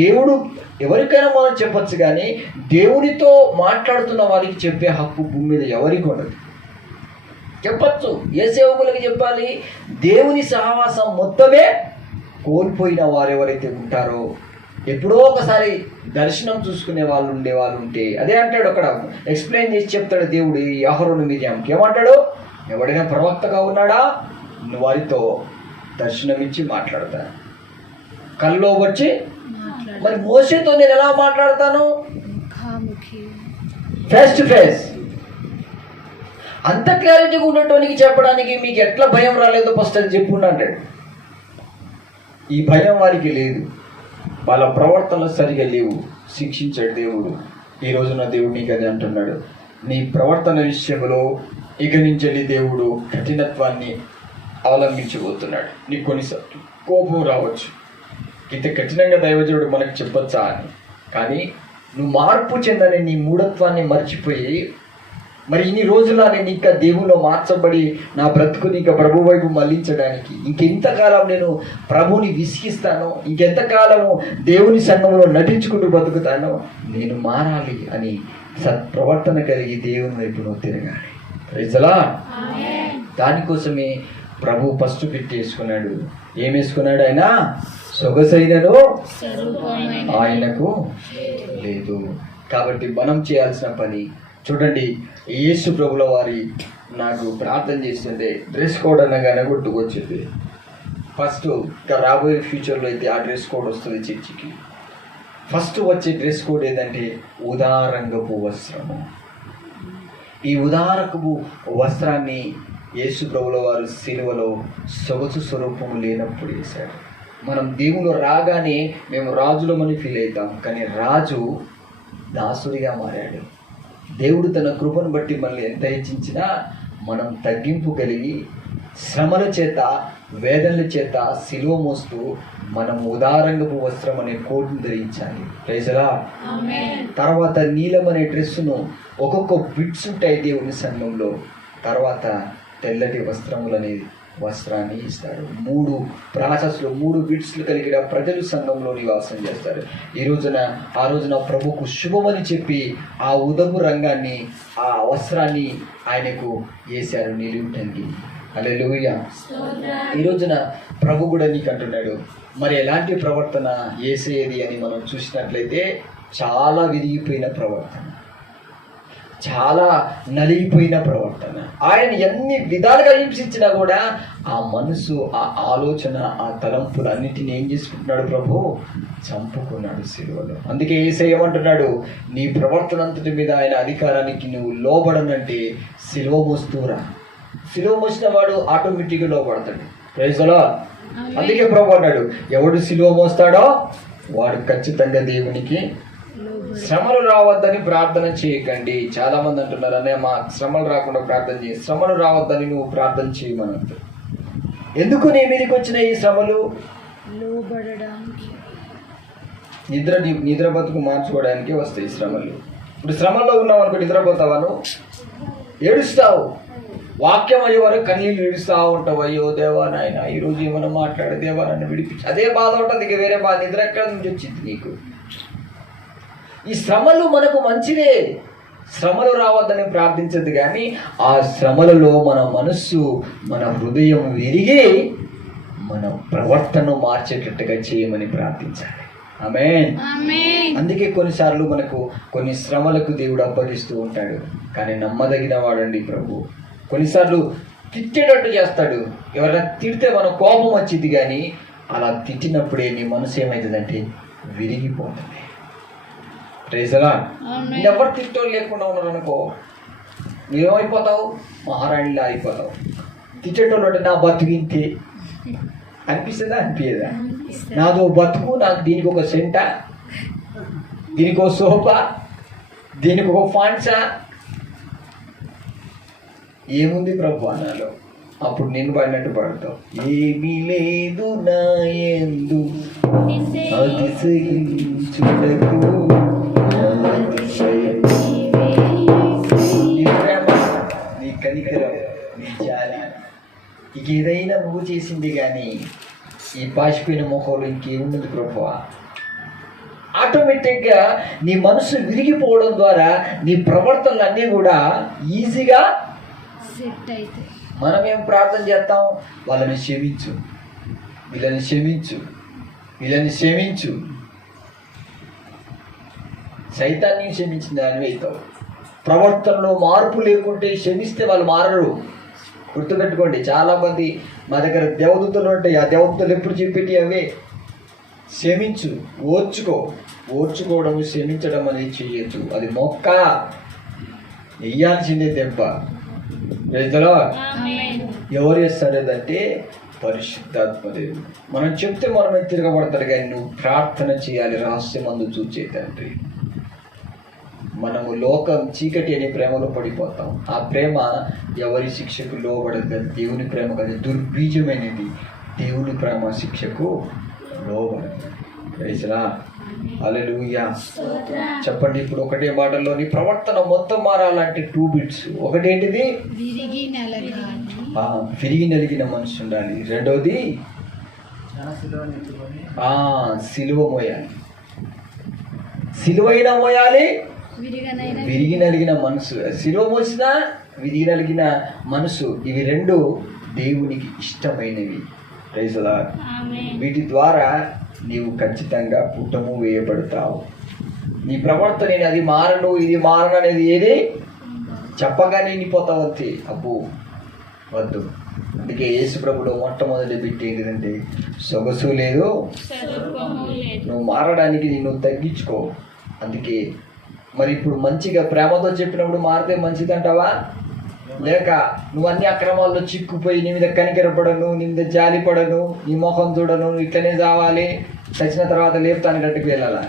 దేవుడు ఎవరికైనా మనం చెప్పచ్చు కానీ దేవునితో మాట్లాడుతున్న వారికి చెప్పే హక్కు భూమి మీద ఎవరికి ఉండదు. చెప్పచ్చు, ఏ సేవకులకి చెప్పాలి? దేవుని సహవాసం మొత్తమే కోల్పోయిన వారు ఎవరైతే ఉంటారో, ఎప్పుడో ఒకసారి దర్శనం చూసుకునే వాళ్ళు ఉంటే, అదే అంటాడు అక్కడ ఎక్స్ప్లెయిన్ చేసి చెప్తాడు దేవుడు ఈ అహరోను మిర్యాముకి. ఏమంటాడు? ఎవడైనా ప్రవక్తగా ఉన్నాడా వారితో దర్శనమిచ్చి మాట్లాడతా, కల్లో వచ్చి. మరి మోషేతో నేను ఎలా మాట్లాడతాను? Face to face. అంత క్లారిటీగా ఉండటానికి చెప్పడానికి మీకు ఎట్లా భయం రాలేదో ఫస్ట్ అది చెప్పుండి అంటాడు. ఈ భయం వారికి లేదు, వాళ్ళ ప్రవర్తనలు సరిగా లేవు, శిక్షించాడు దేవుడు. ఈ రోజున దేవుడు నీకు అది అంటున్నాడు, నీ ప్రవర్తన విషయంలో ఇక నుంచి దేవుడు కఠినత్వాన్ని అవలంబించబోతున్నాడు. నీకు కొన్నిసార్లు కోపం రావచ్చు, ఇంత కఠినంగా దైవజనుడు మనకు చెప్పొచ్చా అని. కానీ నువ్వు మార్పు చెందని నీ మూఢత్వాన్ని మర్చిపోయి, మరి ఇన్ని రోజులా నేను ఇంకా దేవుల్లో మార్చబడి నా బ్రతుకుని ఇంకా ప్రభు వైపు మళ్లించడానికి ఇంకెంతకాలం నేను ప్రభుని విసిగిస్తాను, ఇంకెంతకాలము దేవుని సంఘంలో నటించుకుంటూ బ్రతుకుతాను, నేను మారాలి అని సత్ప్రవర్తన కలిగి దేవుని వైపు నువ్వు తిరగాలి. Praise the Lord. దానికోసమే ప్రభు ఫస్ట్ పెట్టేసుకున్నాడు. ఏం వేసుకున్నాడు? ఆయన సొగసైనను ఆయనకు లేదు. కాబట్టి మనం చేయాల్సిన పని చూడండి, యేసు ప్రభుల వారి నాకు ప్రార్థన చేస్తుంటే డ్రెస్ కోడ్ అనగానే గుర్తుకొచ్చింది. ఫస్ట్ ఇంకా రాబోయే ఫ్యూచర్లో అయితే ఆ డ్రెస్ కోడ్ వస్తుంది చర్చికి. ఫస్ట్ వచ్చే డ్రెస్ కోడ్ ఏదంటే ఉదారంగపు వస్త్రము. ఈ ఉదారకపు వస్త్రాన్ని యేసు ప్రభుల వారు సిలువలో సొగసు స్వరూపము లేనప్పుడు వేశాడు. మనం దేవుడు రాగానే మేము రాజులమని ఫీల్ అవుతాం, కానీ రాజు దాసుడిగా మారాడు. దేవుడు తన కృపను బట్టి మనల్ని ఎంత హెచ్చించినా మనం తగ్గింపు కలిగి శ్రమల చేత వేదనల చేత సిలువ మోస్తూ మనం ఉదారంగపు వస్త్రం అనే కోటును ధరించాలి. Praise the Lord. తర్వాత నీలం అనే డ్రెస్సును ఒక్కొక్క బిట్స్ ఉంటాయి దేవుని సంఘంలో. తర్వాత తెల్లటి వస్త్రాన్ని ఇస్తాడు. 3 ప్రాసెస్లు 3 బిట్స్లు కలిగిన ప్రజలు సంఘంలో నివాసం చేస్తారు. ఆ రోజున ప్రభుకు శుభమని చెప్పి ఆ ఉదపు రంగాన్ని, ఆ వస్త్రాన్ని ఆయనకు వేశారు నిలువుటంగి. హల్లెలూయా. ఈ రోజున ప్రభు కూడా నీకు అంటున్నాడు, మరి ఎలాంటి ప్రవర్తన యేసేది అని మనం చూసినట్లయితే చాలా విరిగిపోయిన ప్రవర్తన, చాలా నలిగిపోయిన ప్రవర్తన. ఆయన ఎన్ని విధాలుగా హింసించినా కూడా ఆ మనసు, ఆ ఆలోచన, ఆ తలంపులు అన్నిటిని ఏం చేసుకుంటున్నాడు? ప్రభు చంపుకున్నాడు సిలువలో. అందుకే యేసయ్య ఏమంటున్నాడు? నీ ప్రవర్తన అంతటి మీద ఆయన అధికారానికి నువ్వు లోబడనంటే సిలువ మోస్తూరా. సిలువ మోసిన వాడు ఆటోమేటిక్గా లోబడతాడు. Praise the Lord. అందుకే ప్రభు అన్నాడు, ఎవడు సిలువ మోస్తాడో వాడు ఖచ్చితంగా దేవునికి. శ్రమలు రావద్దని ప్రార్థన చేయకండి. చాలా మంది అంటున్నారు, అనే మా శ్రమలు రాకుండా ప్రార్థన చేయి. శ్రమలు రావద్దని నువ్వు ప్రార్థన చేయమని అంటారు. ఎందుకు నీ మీదకి వచ్చిన ఈ శ్రమలు? నిద్ర బతుకు మార్చుకోవడానికి వస్తాయి శ్రమలు. ఇప్పుడు శ్రమల్లో ఉన్నావు అనుకో, నిద్రపోతావా? నువ్వు ఏడుస్తావు. వాక్యం అయ్యే వరకు కన్నీళ్ళు ఏడుస్తూ ఉంటావు. అయ్యో దేవా నాయన ఈరోజు ఏమైనా మాట్లాడే, దేవా నన్ను విడిపించి. అదే బాధ ఉంటుంది, ఇక వేరే బాధ. నిద్ర ఎక్కడ నుంచి వచ్చింది నీకు? ఈ శ్రమలు మనకు మంచిదే, శ్రమలు రావద్దని ప్రార్థించదు, కానీ ఆ శ్రమలలో మన మనస్సు, మన హృదయం విరిగి మన ప్రవర్తన మార్చేటట్టుగా చేయమని ప్రార్థించాలి. ఆమేన్. అందుకే కొన్నిసార్లు మనకు కొన్ని శ్రమలకు దేవుడు అప్పగిస్తూ ఉంటాడు, కానీ నమ్మదగిన వాడండి ప్రభు. కొన్నిసార్లు తిట్టేటట్టు చేస్తాడు. ఎవరైనా తిడితే మన కోపం వచ్చింది, కానీ అలా తిట్టినప్పుడే నీ మనసు ఏమవుతుందంటే విరిగిపోతుంది. Praise lord. ఎవరు తిట్టోళ్ళు లేకుండా ఉన్నారు అనుకో, నువ్వేమైపోతావు? మహారాణిలా అయిపోతావు. తిట్టేటోళ్ళు అంటే నా బతుకింతే అనిపిస్తుందా? అనిపించదా? నాదో బతుకు, నాకు దీనికి ఒక సెంట, దీనికి ఒక సోఫా, దీనికి ఒక ఫాన్సా, ఏముంది ప్రభు అన్నాలో అప్పుడు నేను పడినట్టు పడతావు. ఏమీ లేదు నా యందు అతిశయించుటకు, నీ ప్రేమ, నీ కనికరం, నీ జాలి, ఇక ఏదైనా నువ్వు చేసింది, కానీ ఈ పాసిపోయిన మొక్కలు ఇంకేమున్నది ప్రభు. ఆటోమేటిక్గా నీ మనసు విరిగిపోవడం ద్వారా నీ ప్రవర్తనలు అన్నీ కూడా ఈజీగా సెట్ అవుతాయి. మనం ఏం ప్రార్థన చేస్తాం? వాళ్ళని క్షమించు, వీళ్ళని క్షమించు, వీళ్ళని క్షమించు. సైతాన్ని క్షమించిన దానివి అవుతావు. ప్రవర్తనలో మార్పు లేకుంటే క్షమిస్తే వాళ్ళు మారరు. గుర్తుపెట్టుకోండి, చాలామంది మా దగ్గర దేవదూతలు ఉంటాయి. ఆ దేవదూతలు ఎప్పుడు చెప్పేటి అవే, క్షమించు, ఓర్చుకో. ఓర్చుకోవడం, క్షమించడం అనేది చేయొచ్చు. అది మొక్క, వెయ్యాల్సిందే దెబ్బ. ఎవరు చేస్తారేదంటే పరిశుద్ధాత్మ దేవుడు. మనం చెప్తే మనమే తిరగబడతాడు, కానీ నువ్వు ప్రార్థన చేయాలి. రహస్యమందు చూచే తండ్రి. మనము లోకం చీకటి అనే ప్రేమలో పడిపోతాం. ఆ ప్రేమ ఎవరి శిక్షకు లోబడదు. దేవుని ప్రేమ కదా, దుర్బీజమైనది. దేవుని ప్రేమ శిక్షకు లోబడదు. ప్రైజ్లా, హల్లెలూయా. చెప్పండి ఇప్పుడు ఒకటే మాటల్లో నీ ప్రవర్తన మొత్తం మారాలంటే 2 bits. ఒకటేంటిది? విరిగి నలిగిన మనసు ఉండాలి. రెండోది సిలువ మోయాలి. సిలువైనా మోయాలి, విరిగి నలిగిన మనసు. సిలువ మోసిన విరిగి నలిగిన మనసు, ఇవి రెండు దేవునికి ఇష్టమైనవి. Praise the Lord. వీటి ద్వారా నీవు ఖచ్చితంగా పుట్టము వేయబడతావు. నీ ప్రవర్తన అది మారను, ఇది మారను అనేది ఏది చెప్పగానే నిండిపోతావు అంతే. అబ్బో వద్దు. అందుకే యేసు ప్రభులో మొట్టమొదటి బిట్ ఏంటిదంటే సొగసు లేదు, నువ్వు మారడానికి నిన్ను తగ్గించుకో. అందుకే మరి ఇప్పుడు మంచిగా ప్రేమతో చెప్పినప్పుడు మారితే మంచిదంటావా? లేక నువ్వు అన్ని అక్రమాల్లో చిక్కుపోయి నీ మీద కనికరపడను, నీ మీద జాలి పడను, నీ ముఖం చూడను, ఇట్లనే చావాలి, చచ్చిన తర్వాత లేపుతాను గట్టుకు వెళ్ళాలా?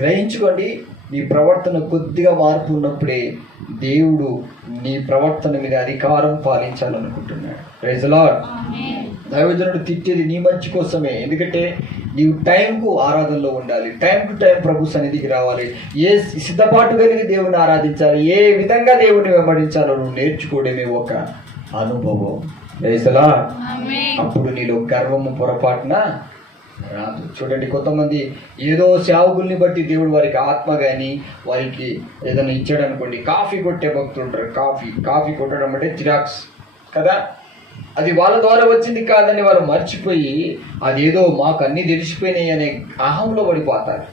గ్రహించుకోండి, నీ ప్రవర్తన కొద్దిగా మార్పు ఉన్నప్పుడే దేవుడు నీ ప్రవర్తన మీద అధికారం పాలించాలనుకుంటున్నాడు. Praise the lord. దైవజనుడు తిట్టేది నీ మంచి కోసమే. ఎందుకంటే నీవు టైంకు ఆరాధనలో ఉండాలి, టైం టు టైం ప్రభు సన్నిధికి రావాలి, ఏ సిద్ధపాటు కలిగి దేవుని ఆరాధించాలి, ఏ విధంగా దేవుని వెంబడించాలో నువ్వు నేర్చుకోవడమే ఒక అనుభవం. Praise the Lord. అప్పుడు నీలో గర్వము పొరపాటున రాదు. చూడండి, కొంతమంది ఏదో సేవకుల్ని బట్టి దేవుడు వారికి ఆత్మ కానీ వారికి ఏదైనా ఇచ్చాడు అనుకోండి. కాఫీ కొట్టే భక్తులు ఉంటారు. కాఫీ కొట్టడం అంటే జిరాక్స్ కదా, అది వాళ్ళ ద్వారా వచ్చింది కాదని వాళ్ళు మర్చిపోయి అదేదో మాకు అన్నీ తెలిసిపోయినాయి అనే అహంలో పడిపోతారు,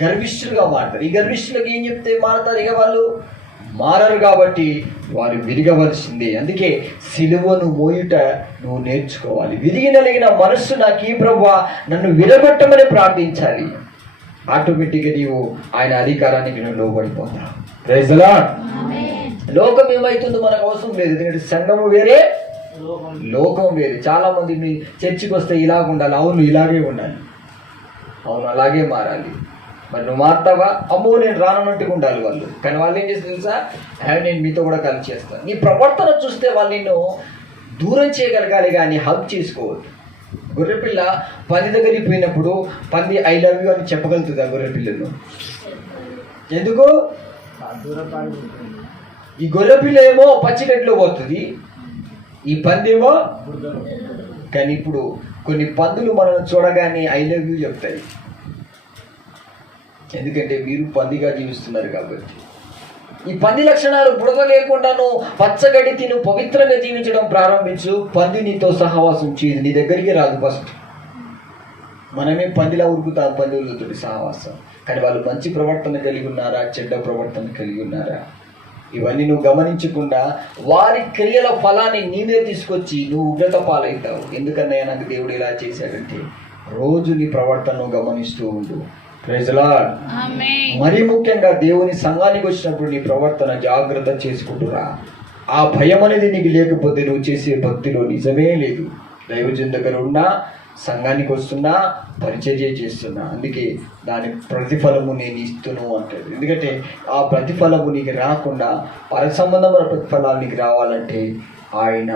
గర్విష్ఠులుగా మారుతారు. ఈ గర్విష్ఠులకు ఏం చెప్తే మారుతారు? ఇక వాళ్ళు మారరు కాబట్టి వారు విరగవలసిందే. అందుకే సిలువను మోయుట నువ్వు నేర్చుకోవాలి. విరిగి నలిగిన మనస్సు నాకు ఈ ప్రభువా నన్ను విరగొట్టమని ప్రార్థించాలి. ఆటోమేటిక్గా నీవు ఆయన అధికారానికి నువ్వు లోబడిపోతావు. Praise the lord. లోకం ఏమవుతుందో మనకు అవసరం లేదు. ఎందుకంటే సంఘము వేరే, లోకం వేరే. చాలా మంది చర్చికి వస్తే ఇలాగ ఉండాలి. అవును, ఇలాగే ఉండాలి. అవును, అలాగే మారాలి. మరి నువ్వు మారుతావా? అమ్మో నేను రానట్టుగా ఉండాలి వాళ్ళు. కానీ వాళ్ళు ఏం చేస్తారు తెలుసా? నేను మీతో కూడా కలిసి చేస్తాను. నీ ప్రవర్తన చూస్తే వాళ్ళు నిన్ను దూరం చేయగలగాలి, కానీ హగ్ చేసుకోవద్దు. గొర్రెపిల్ల పంది దగ్గరికి పోయినప్పుడు పంది ఐ లవ్ యూ అని చెప్పగలుగుతుంది ఆ గొర్రెపిల్లను. ఎందుకు? ఈ గొర్రెపిల్ల ఏమో పచ్చిగడ్డిలో పోతుంది, ఈ పందేమో. కానీ ఇప్పుడు కొన్ని పందులు మనం చూడగానే ఐ లవ్ యూ చెప్తాయి. ఎందుకంటే మీరు పందిగా జీవిస్తున్నారు కాబట్టి. ఈ పంది లక్షణాలు బుడద లేకుండా నువ్వు పచ్చగడ్డి తిను పవిత్రంగా జీవించడం ప్రారంభించు. పంది నీతో సహవాసం చేయదు, నీ దగ్గరికి రాదు. ఫస్ట్ మనమే పందిలా ఉరుకుతాం పందులతో సహవాసం. కానీ వాళ్ళు మంచి ప్రవర్తన కలిగి ఉన్నారా, చెడ్డ ప్రవర్తన కలిగి ఉన్నారా, ఇవన్నీ నువ్వు గమనించకుండా వారి క్రియల ఫలాన్ని నీవే తీసుకొచ్చి నువ్వు ఉగ్రత పాలవుతావు. ఎందుకన్నయ్యా నాకు దేవుడు ఇలా చేశాడంటే రోజు నీ ప్రవర్తనను గమనిస్తూ ఉండు. Praise the Lord. మరీ ముఖ్యంగా దేవుని సంఘానికి వచ్చినప్పుడు నీ ప్రవర్తన జాగ్రత్త చేసుకుంటురా. ఆ భయం అనేది నీకు లేకపోతే నువ్వు చేసే భక్తిలో నిజమే లేదు. దైవజన్ దగ్గర ఉన్నా, సంఘానికి వస్తున్నా, పరిచర్య చేస్తున్నా, అందుకే దాని ప్రతిఫలము నేను ఇస్తును అంటాడు. ఎందుకంటే ఆ ప్రతిఫలము నీకు రాకుండా పర సంబంధమైన ప్రతిఫలాలు నీకు రావాలంటే ఆయన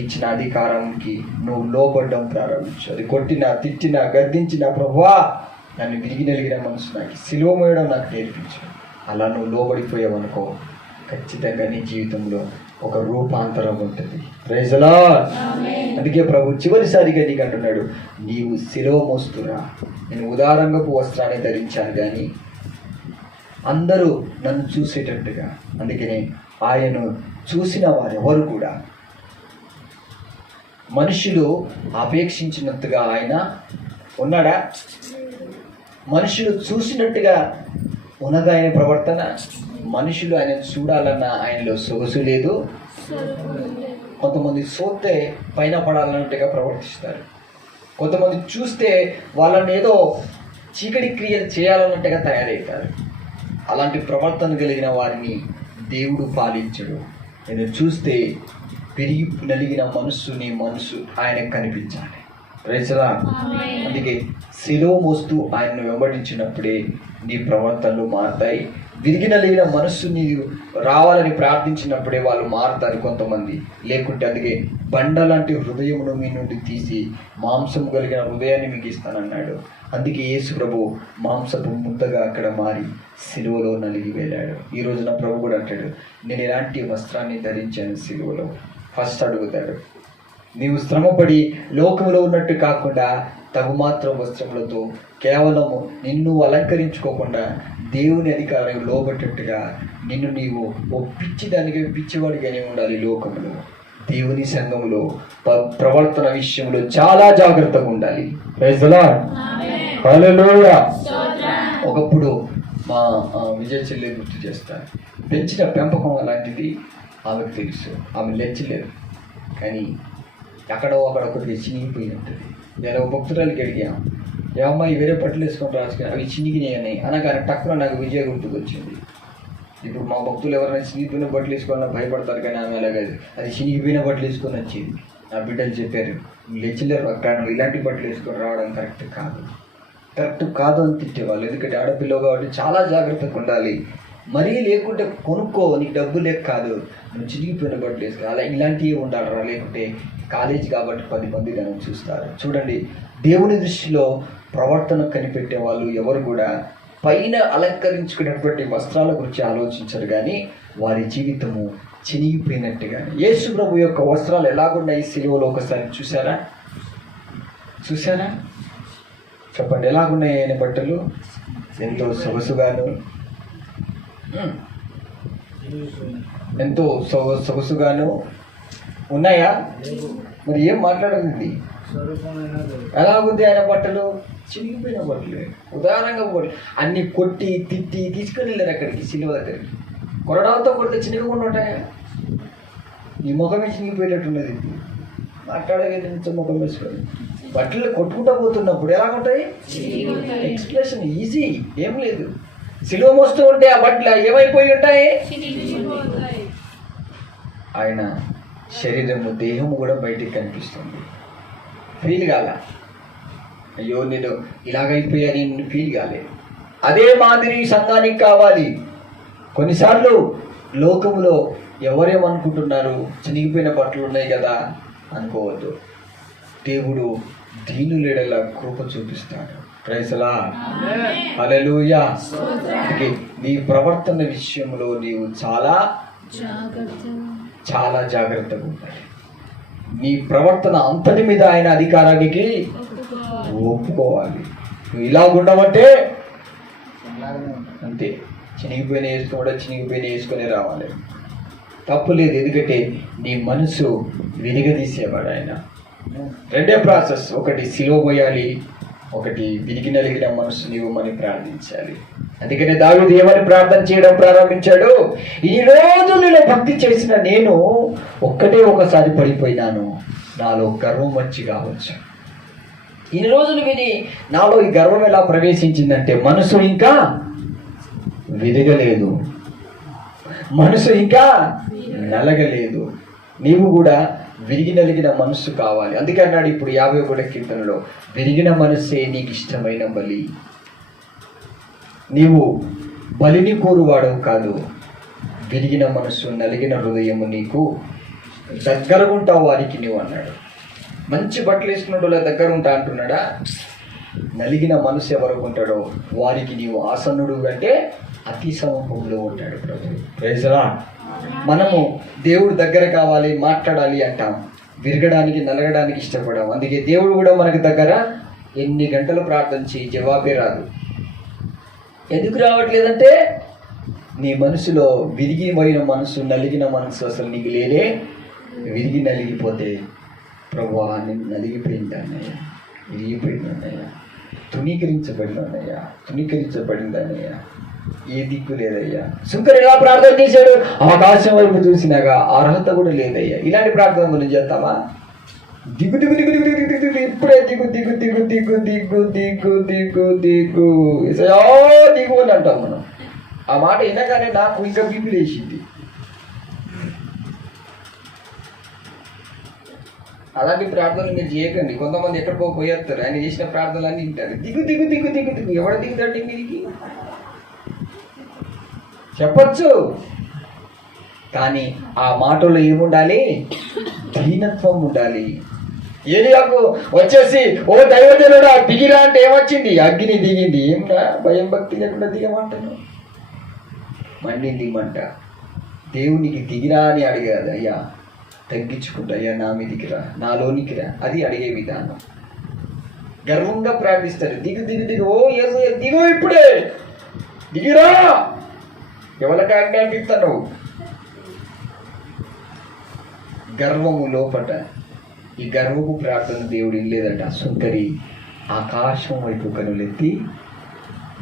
ఇచ్చిన అధికారానికి నువ్వు లోబడ్డం ప్రారంభించు. అది కొట్టినా, తిట్టినా, గద్దించినా, ప్రభువా నన్ను విరిగి నలిగిన మనసు నాకు సిలువ మోయడం నాకు నేర్పించు. అలా నువ్వు లోబడిపోయావు అనుకో, ఖచ్చితంగా నీ జీవితంలో ఒక రూపాంతరం ఉంటుంది. Praise the Lord. అందుకే ప్రభు చివరిసారిగా నీకు అంటున్నాడు, నీవు సిలువ మోస్తురా. నేను ఉదారంగపు వస్త్రాన్ని ధరించాను కానీ అందరూ నన్ను చూసేటట్టుగా. అందుకనే ఆయనను చూసిన వారెవరు కూడా మనుషులు అపేక్షించినంతగా ఆయన ఉన్నాడా? మనుషులు చూసినట్టుగా ఉన్నది ఆయన ప్రవర్తన. మనుషులు ఆయన చూడాలన్న ఆయనలో సొగసు లేదు. కొంతమంది చూస్తే పైన పడాలన్నట్టుగా ప్రవర్తిస్తారు. కొంతమంది చూస్తే వాళ్ళని ఏదో చీకటి క్రియలు చేయాలన్నట్టుగా తయారవుతారు. అలాంటి ప్రవర్తన కలిగిన వారిని దేవుడు పాలించడు. నేను చూస్తే పెరిగి నలిగిన నీ మనసు ఆయనకు కనిపించాలి. Praise the Lord. అందుకే సిలువ మోస్తూ ఆయనను వెంబడించినప్పుడే నీ ప్రవర్తనలు మారుతాయి. విరిగి నలిగిన మనస్సు నీవు రావాలని ప్రార్థించినప్పుడే వాళ్ళు మారుతారు కొంతమంది. లేకుంటే అందుకే బండ లాంటి హృదయమును మీ నుండి తీసి మాంసం కలిగిన హృదయాన్ని మీకు ఇస్తానన్నాడు. అందుకే యేసు ప్రభు మాంసపు ముద్దగా అక్కడ మారి సిలువలో నలిగి వెళ్ళాడు. ఈ రోజున ప్రభు కూడా అంటాడు, నేను ఎలాంటి వస్త్రాన్ని ధరించాను సిలువలో. ఫస్ట్ అడుగుతాడు, నీవు శ్రమపడి లోకంలో ఉన్నట్టు కాకుండా తగుమాత్రం వస్త్రములతో కేవలము నిన్ను అలంకరించుకోకుండా దేవుని అధికారం లోబట్టట్టుగా నిన్ను నీవు పిచ్చిదానికి పిచ్చివాడిగానే ఉండాలి. లోకంలో దేవుని సంఘంలో ప్రవర్తన విషయంలో చాలా జాగ్రత్తగా ఉండాలి. Praise the lord. హల్లెలూయా. ఒకప్పుడు మా విజయ చెల్లి గుర్తు చేస్తారు. పెంచిన పెంపకం అలాంటిది ఆమెకు తెలుసు. ఆమె లెచ్చలేదు, కానీ ఎక్కడో అక్కడ ఒకటి చినిగిపోయి ఉంటుంది. వేరే భక్తురాలకి అడిగాం, ఏమమ్మాయి వేరే బట్టలు వేసుకొని రాసుకొని అవి చినిగినాయని అనగానే టక్కున నాకు విజయ గుర్తుకు వచ్చింది. ఇప్పుడు మా భక్తులు ఎవరైనా చినిగిపోయిన బట్టలు వేసుకోవాలన్నా భయపడతారు, కానీ ఆమె అలాగది అది చినిగిపోయిన బట్టలు వేసుకొని వచ్చింది. నా బిడ్డలు చెప్పారు, లెచ్చలేరు అక్కడ ఇలాంటి బట్టలు వేసుకొని రావడం కరెక్ట్ కాదు అని తిట్టేవాళ్ళు. ఎందుకంటే ఆడపిల్ల కాబట్టి చాలా జాగ్రత్తగా ఉండాలి. మరీ లేకుంటే కొనుక్కో, నీకు డబ్బు లేక కాదు, నువ్వు చిరిగిపోయిన బట్టలు వేసుకో, అలా ఇలాంటివి ఉండాలరా. లేకుంటే కాలేజీ కాబట్టి 10 మంది నన్ను చూస్తారు. చూడండి, దేవుని దృష్టిలో ప్రవర్తన కనిపెట్టే వాళ్ళు ఎవరు కూడా పైన అలంకరించుకున్నటువంటి వస్త్రాల గురించి ఆలోచించరు, కానీ వారి జీవితము చినిగిపోయినట్టుగానే. యేసు ప్రభు యొక్క వస్త్రాలు ఎలాగున్నాయి సిలువలో ఒకసారి చూసారా? చెప్పండి, ఎలాగున్నాయి ఆయన బట్టలు? ఎంతో సొగసుగాను, ఎంతో సొగసుగాను ఉన్నాయా? మరి ఏం మాట్లాడదు. ఎలాగుంది ఆయన బట్టలు? చినిగిపోయిన బట్టలు, ఉదారంగా బట్టలు. అన్ని కొట్టి తిట్టి తీసుకొని వెళ్ళారు అక్కడికి, సిలువ దగ్గరికి. కొరడాలతో కొడితే చినిగకుండా ఉంటాయా? ఈ ముఖమే చినిగిపోయినట్టున్నది. మాట్లాడగలిగిన ముఖం వేసుకొని బట్టలు కొట్టుకుంటూ పోతున్నప్పుడు ఎలాగుంటాయి? ఎక్స్ప్రెషన్ ఈజీ, ఏం లేదు. సిలువ మోస్తూ ఉంటే ఆ బట్టలు ఏమైపోయి ఉంటాయి? ఆయన శరీరము, దేహము కూడా బయటికి కనిపిస్తుంది. ఫీల్ కాల, అయ్యో నేను ఇలాగైపోయాని ఫీల్ కాలేదు. అదే మాదిరి సంఘానికి కావాలి. కొన్నిసార్లు లోకములో ఎవరేమనుకుంటున్నారు, చినిగిపోయిన బట్టలు ఉన్నాయి కదా అనుకోవద్దు. దేవుడు దీనులేడలా కృప చూపిస్తాడు. Praise the lord. హల్లెలూయా. నీ ప్రవర్తన విషయంలో నీవు చాలా జాగ్రత్తగా ఉండాలి. నీ ప్రవర్తన అంతటి మీద ఆయన అధికారానికి ఒప్పుకోవాలి. నువ్వు ఇలా ఉండమంటే అంతే. చినిగిపోయిన వేసుకొని రావాలి, తప్పు లేదు. ఎందుకంటే నీ మనసు విరిగదీసేవాడు ఆయన. రెండే ప్రాసెస్, ఒకటి సిలువ పోయాలి, ఒకటి విరిగి నలిగిన మనసు నీవమని ప్రార్థించాలి. అందుకనే దావీదు ఏమని ప్రార్థన చేయడం ప్రారంభించాడు? ఈ రోజు నేను భక్తి చేసిన నేను ఒకసారి పడిపోయినాను, నాలో గర్వం వచ్చి కావచ్చు. ఇన్ని రోజులు విని నాలో ఈ గర్వం ఎలా ప్రవేశించిందంటే మనసు ఇంకా విరగలేదు, మనసు ఇంకా నలగలేదు. నీవు కూడా విరిగి నలిగిన మనస్సు కావాలి. అందుకే అన్నాడు ఇప్పుడు 51వ కీర్తనలో, విరిగిన మనస్సే నీకు ఇష్టమైన బలి. నీవు బలిని కోరువాడవు కాదు, విరిగిన మనస్సు నలిగిన హృదయము నీకు దగ్గరగా ఉంటావు వారికి నీవు అన్నాడు. మంచి బట్టలు వేసుకున్నట్టు దగ్గర ఉంటా అంటున్నాడా? నలిగిన మనసు ఎవరికి ఉంటాడో వారికి నీవు ఆసన్నుడు అంటే అతి సమూహంలో ఉంటాడు ప్రభు. Praise lord. మనము దేవుడు దగ్గర కావాలి, మాట్లాడాలి అంటాం, విరగడానికి నలగడానికి ఇష్టపడాం. అందుకే దేవుడు కూడా మనకి దగ్గర ఎన్ని గంటలు ప్రార్థన చేయి జవాబే రాదు. ఎందుకు రావట్లేదంటే నీ మనసులో విరిగిపోయిన మనసు, నలిగిన మనసు అసలు నీకు లేదే. విరిగి నలిగిపోతే ప్రభువా నేను నలిగిపోయింది అన్నయ్య, విరిగిపోయింది అన్నయ్య, తుణీకరించబడింది అన్నయ్య, ఏ దిక్కు లేదయ్యా. శంకర్ ఎలా ప్రార్థన చేశాడు? ఆకాశం వైపు చూసినాగా అర్హత కూడా లేదయ్యా. ఇలాంటి ప్రార్థన మనం చేస్తామా? దిగు దిగు దిగు దిగు దిగు దిగు ఇప్పుడే దిగు దిగు దిగు దిగు దిగు దిగు దిగు దిగు దిగు అని అంటాం మనం. ఆ మాట వినగానే నాకు ఇంకా బీపీ లేచింది. అలాంటి ప్రార్థనలు మీరు చేయకండి. కొంతమంది ఎక్కడికో పోయేస్తారు, ఆయన చేసిన ప్రార్థనలు అన్నీ వింటారు. దిగు దిగు దిగు దిగు దిగు ఎవడ దిగుతాడు మీరికి చెప్పచ్చు, కానీ ఆ మాటలో ఏముండాలి? దీనత్వం ఉండాలి. ఏలియాకు వచ్చేసి ఓ దైవజనుడా దిగిరా అంటే ఏమొచ్చింది? అగ్ని దిగింది. ఏమన్నా భయం భక్తి లేకుండా దిగమంటాను, మండింది మంట. దేవునికి దిగిరా అని అడిగాడు. అయ్యా తగ్గించుకుంటా, అయ్యా నా మీదికి రా, నాలోనికి రా, అది అడిగే విధానం. గర్వంగా ప్రార్థిస్తారు, దిగు దిగు దిగు, ఓ యేసయ్య దిగు, ఇప్పుడే దిగిరా. ఎవరికి ఆజ్ఞాపిస్తాను? గర్వము లోపట. ఈ గర్వపు ప్రార్థన దేవుడు లేదట. సుందరి ఆకాశం వైపు కనులెత్తి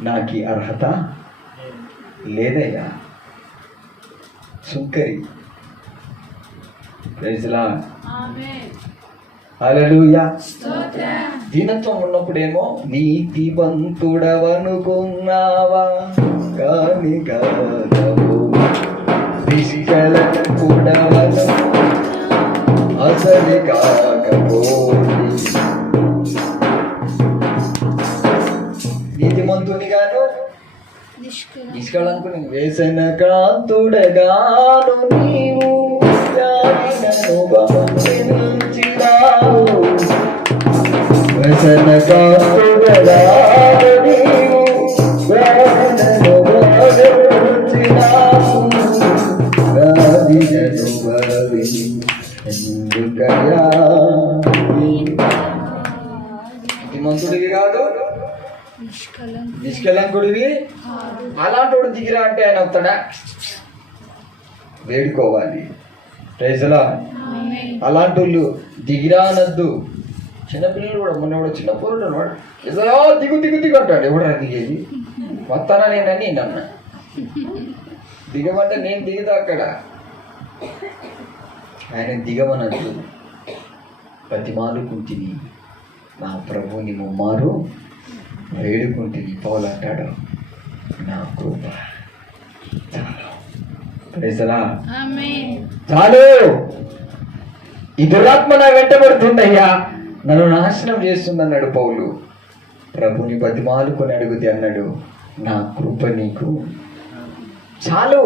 నాకు అర్హత లేదయ్యా. సుంకరి. Praise lord. హల్లెలూయా. దీనత్వం ఉన్నప్పుడేమో నీతివంతుడవనుకున్నావా కాని కాదవు, నిష్కళంకుడవను అసలు కాకపోయి. నీతిమంతునిగాను నిష్కళంకుని వేసన కాంతుడగాను నీవు వ్యసన కాంతుడగాను నీవు మంతుడివి కాదు, నిష్కలంకుడివి. అలాంటి వాడు దిగిరా అంటే ఆయన వస్తాడా? వేడుకోవాలి. Praise lord. అలాంటి వాళ్ళు దిగిరా అనద్దు. చిన్నపిల్లలు కూడా మొన్న కూడా చిన్న పూరుడు వాడు ఏదో దిగు దిగు దిగు అంటాడు. ఎవడరా దిగేది? వస్తానా నేనని నన్న దిగమంటే నేను దిగుతా అక్కడ. ఆయన దిగమనద్దు. బతిమాలుకుంటిని నా ప్రభుని ముమ్మారు వేడుకుంటుంది. పౌలు అంటాడు నా కృప చాలు. చాలు, ఈ దురాత్మ నా వెంటబడుతుందయ్యా, నన్ను నాశనం చేస్తుందన్నాడు పౌలు. ప్రభుని బతిమాలుకొని అడుగుతే అన్నాడు నా కృప నీకు చాలు.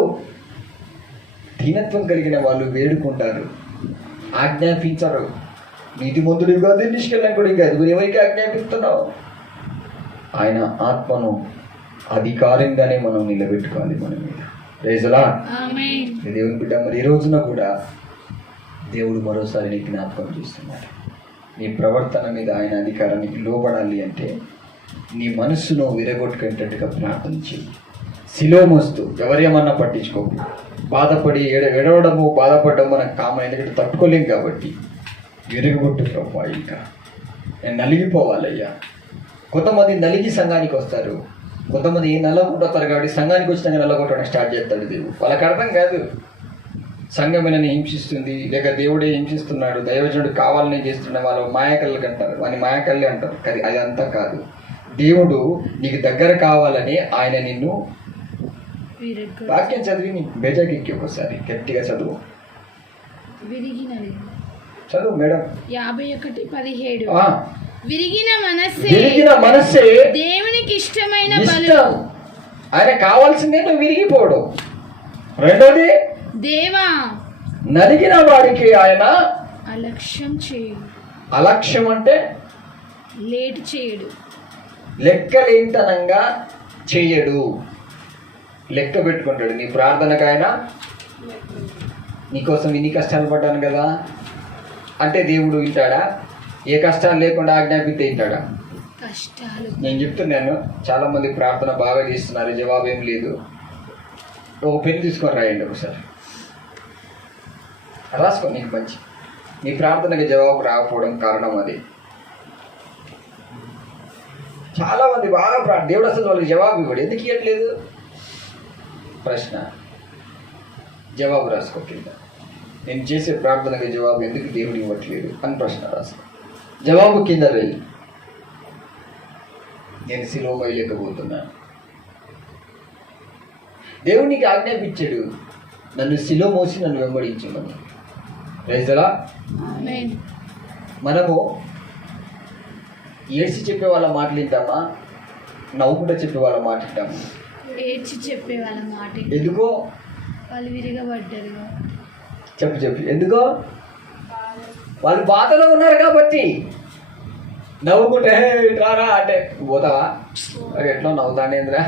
దీనత్వం కలిగిన వాళ్ళు వేడుకుంటారు, ఆజ్ఞాపించరు. నీతిమంతుడు కాదు, నిష్కలంకుడు కాదు. ఎవరికి ఆజ్ఞాపిస్తున్నావు? ఆయన ఆత్మను అధికారంగానే మనం నిలబెట్టుకోవాలి మన మీద. Praise Lord. దేవుని బిడ్డ, మరి ఈ రోజున కూడా దేవుడు మరోసారి నీ జ్ఞాపకం చేస్తున్నాడు. నీ ప్రవర్తన మీద ఆయన అధికారానికి లోబడాలి అంటే నీ మనస్సును విరగొట్టుకునేటట్టుగా ప్రార్థన చేయి. శిలోమోస్తూ ఎవరేమన్నా పట్టించుకోకు. బాధపడి ఎడవడము బాధపడడం మనకు కామన్, ఎందుకంటే తట్టుకోలేం కాబట్టి. విరగొట్టు ప్రభు, ఇంకా నేను నలిగిపోవాలయ్యా. కొంతమంది నలిగి సంఘానికి వస్తారు, కొంతమంది నల్లగొట్టతారు కాబట్టి సంఘానికి వచ్చినాక నల్లగొట్టడం స్టార్ట్ చేస్తాడు దేవుడు. వాళ్ళకి అర్థం కాదు సంఘమేనని హింసిస్తుంది, లేక దేవుడే హింసిస్తున్నాడు, దైవజనుడు కావాలని చేస్తున్న వాళ్ళు మాయకళ్ళకి అంటారు, వాని మాయకళ్ళే అంటారు. కానీ అది అంతా కాదు. దేవుడు నీకు దగ్గర కావాలని ఆయన నిన్ను వాక్యం చదివి నీ బెజకెక్కి ఒకసారి గట్టిగా చదువు. చదువు మేడం. 51:17. విరిగిన మనస్సే దేవునికి ఇష్టమైన ఆయన కావాల్సిందే నువ్వు విరిగిపోవడం. రెండోది, దేవా నలిగిన వాడికి ఆయన అలక్ష్యం చేయడు. అలక్ష్యం అంటే లేట్ చేయడు, లెక్కలేంతనంగా చేయడు. లెక్క పెట్టుకుంటాడు నీ ప్రార్థనకు. ఆయన నీకోసం ఇన్ని కష్టాలు పడ్డాను కదా అంటే దేవుడు వింటాడా? ఏ కష్టాలు లేకుండా ఆజ్ఞాపితే వింటాడా? నేను చెప్తున్నాను, చాలా మంది ప్రార్థన బాగా చేస్తున్నారు, జవాబు ఏం లేదు. ఒక పెన్ను తీసుకొని రాయండి ఒకసారి, రాసుకో. నీకు మంచి, నీ ప్రార్థనకి జవాబు రాకపోవడం కారణం అది. చాలా మంది బాగా దేవుడు అసలు వాళ్ళకి జవాబు ఇవ్వడు. ఎందుకు ఇవ్వట్లేదు? ప్రశ్న, జవాబు రాసుకో కింద. నేను చేసే ప్రార్థనకి జవాబు ఎందుకు దేవుడు ఇవ్వట్లేదు అని ప్రశ్న రాసుకో. జవాబు కింద వెళ్ళి, నేను సిలువ మోయలేకపోతున్నాను. దేవుడు నీకు ఆజ్ఞాపించాడు, నన్ను సిలువ మోసి నన్ను వెంబడించమని. రైతులా మనము ఏడ్చి చెప్పే వాళ్ళ మాటలు వింటామా, నవ్వుకుంటూ చెప్పే వాళ్ళ మాట వింటామా? ఏడ్చి చెప్పే వాళ్ళ మాట. ఎందుకో? వాళ్ళు విరగబడ్డారు. చెప్పు ఎందుకో? వాళ్ళు బాధలో ఉన్నారు కాబట్టి. నవ్వుకుంటే రారా అంటే పోతావా? ఎట్లా నవ్వుతానేంద్రా?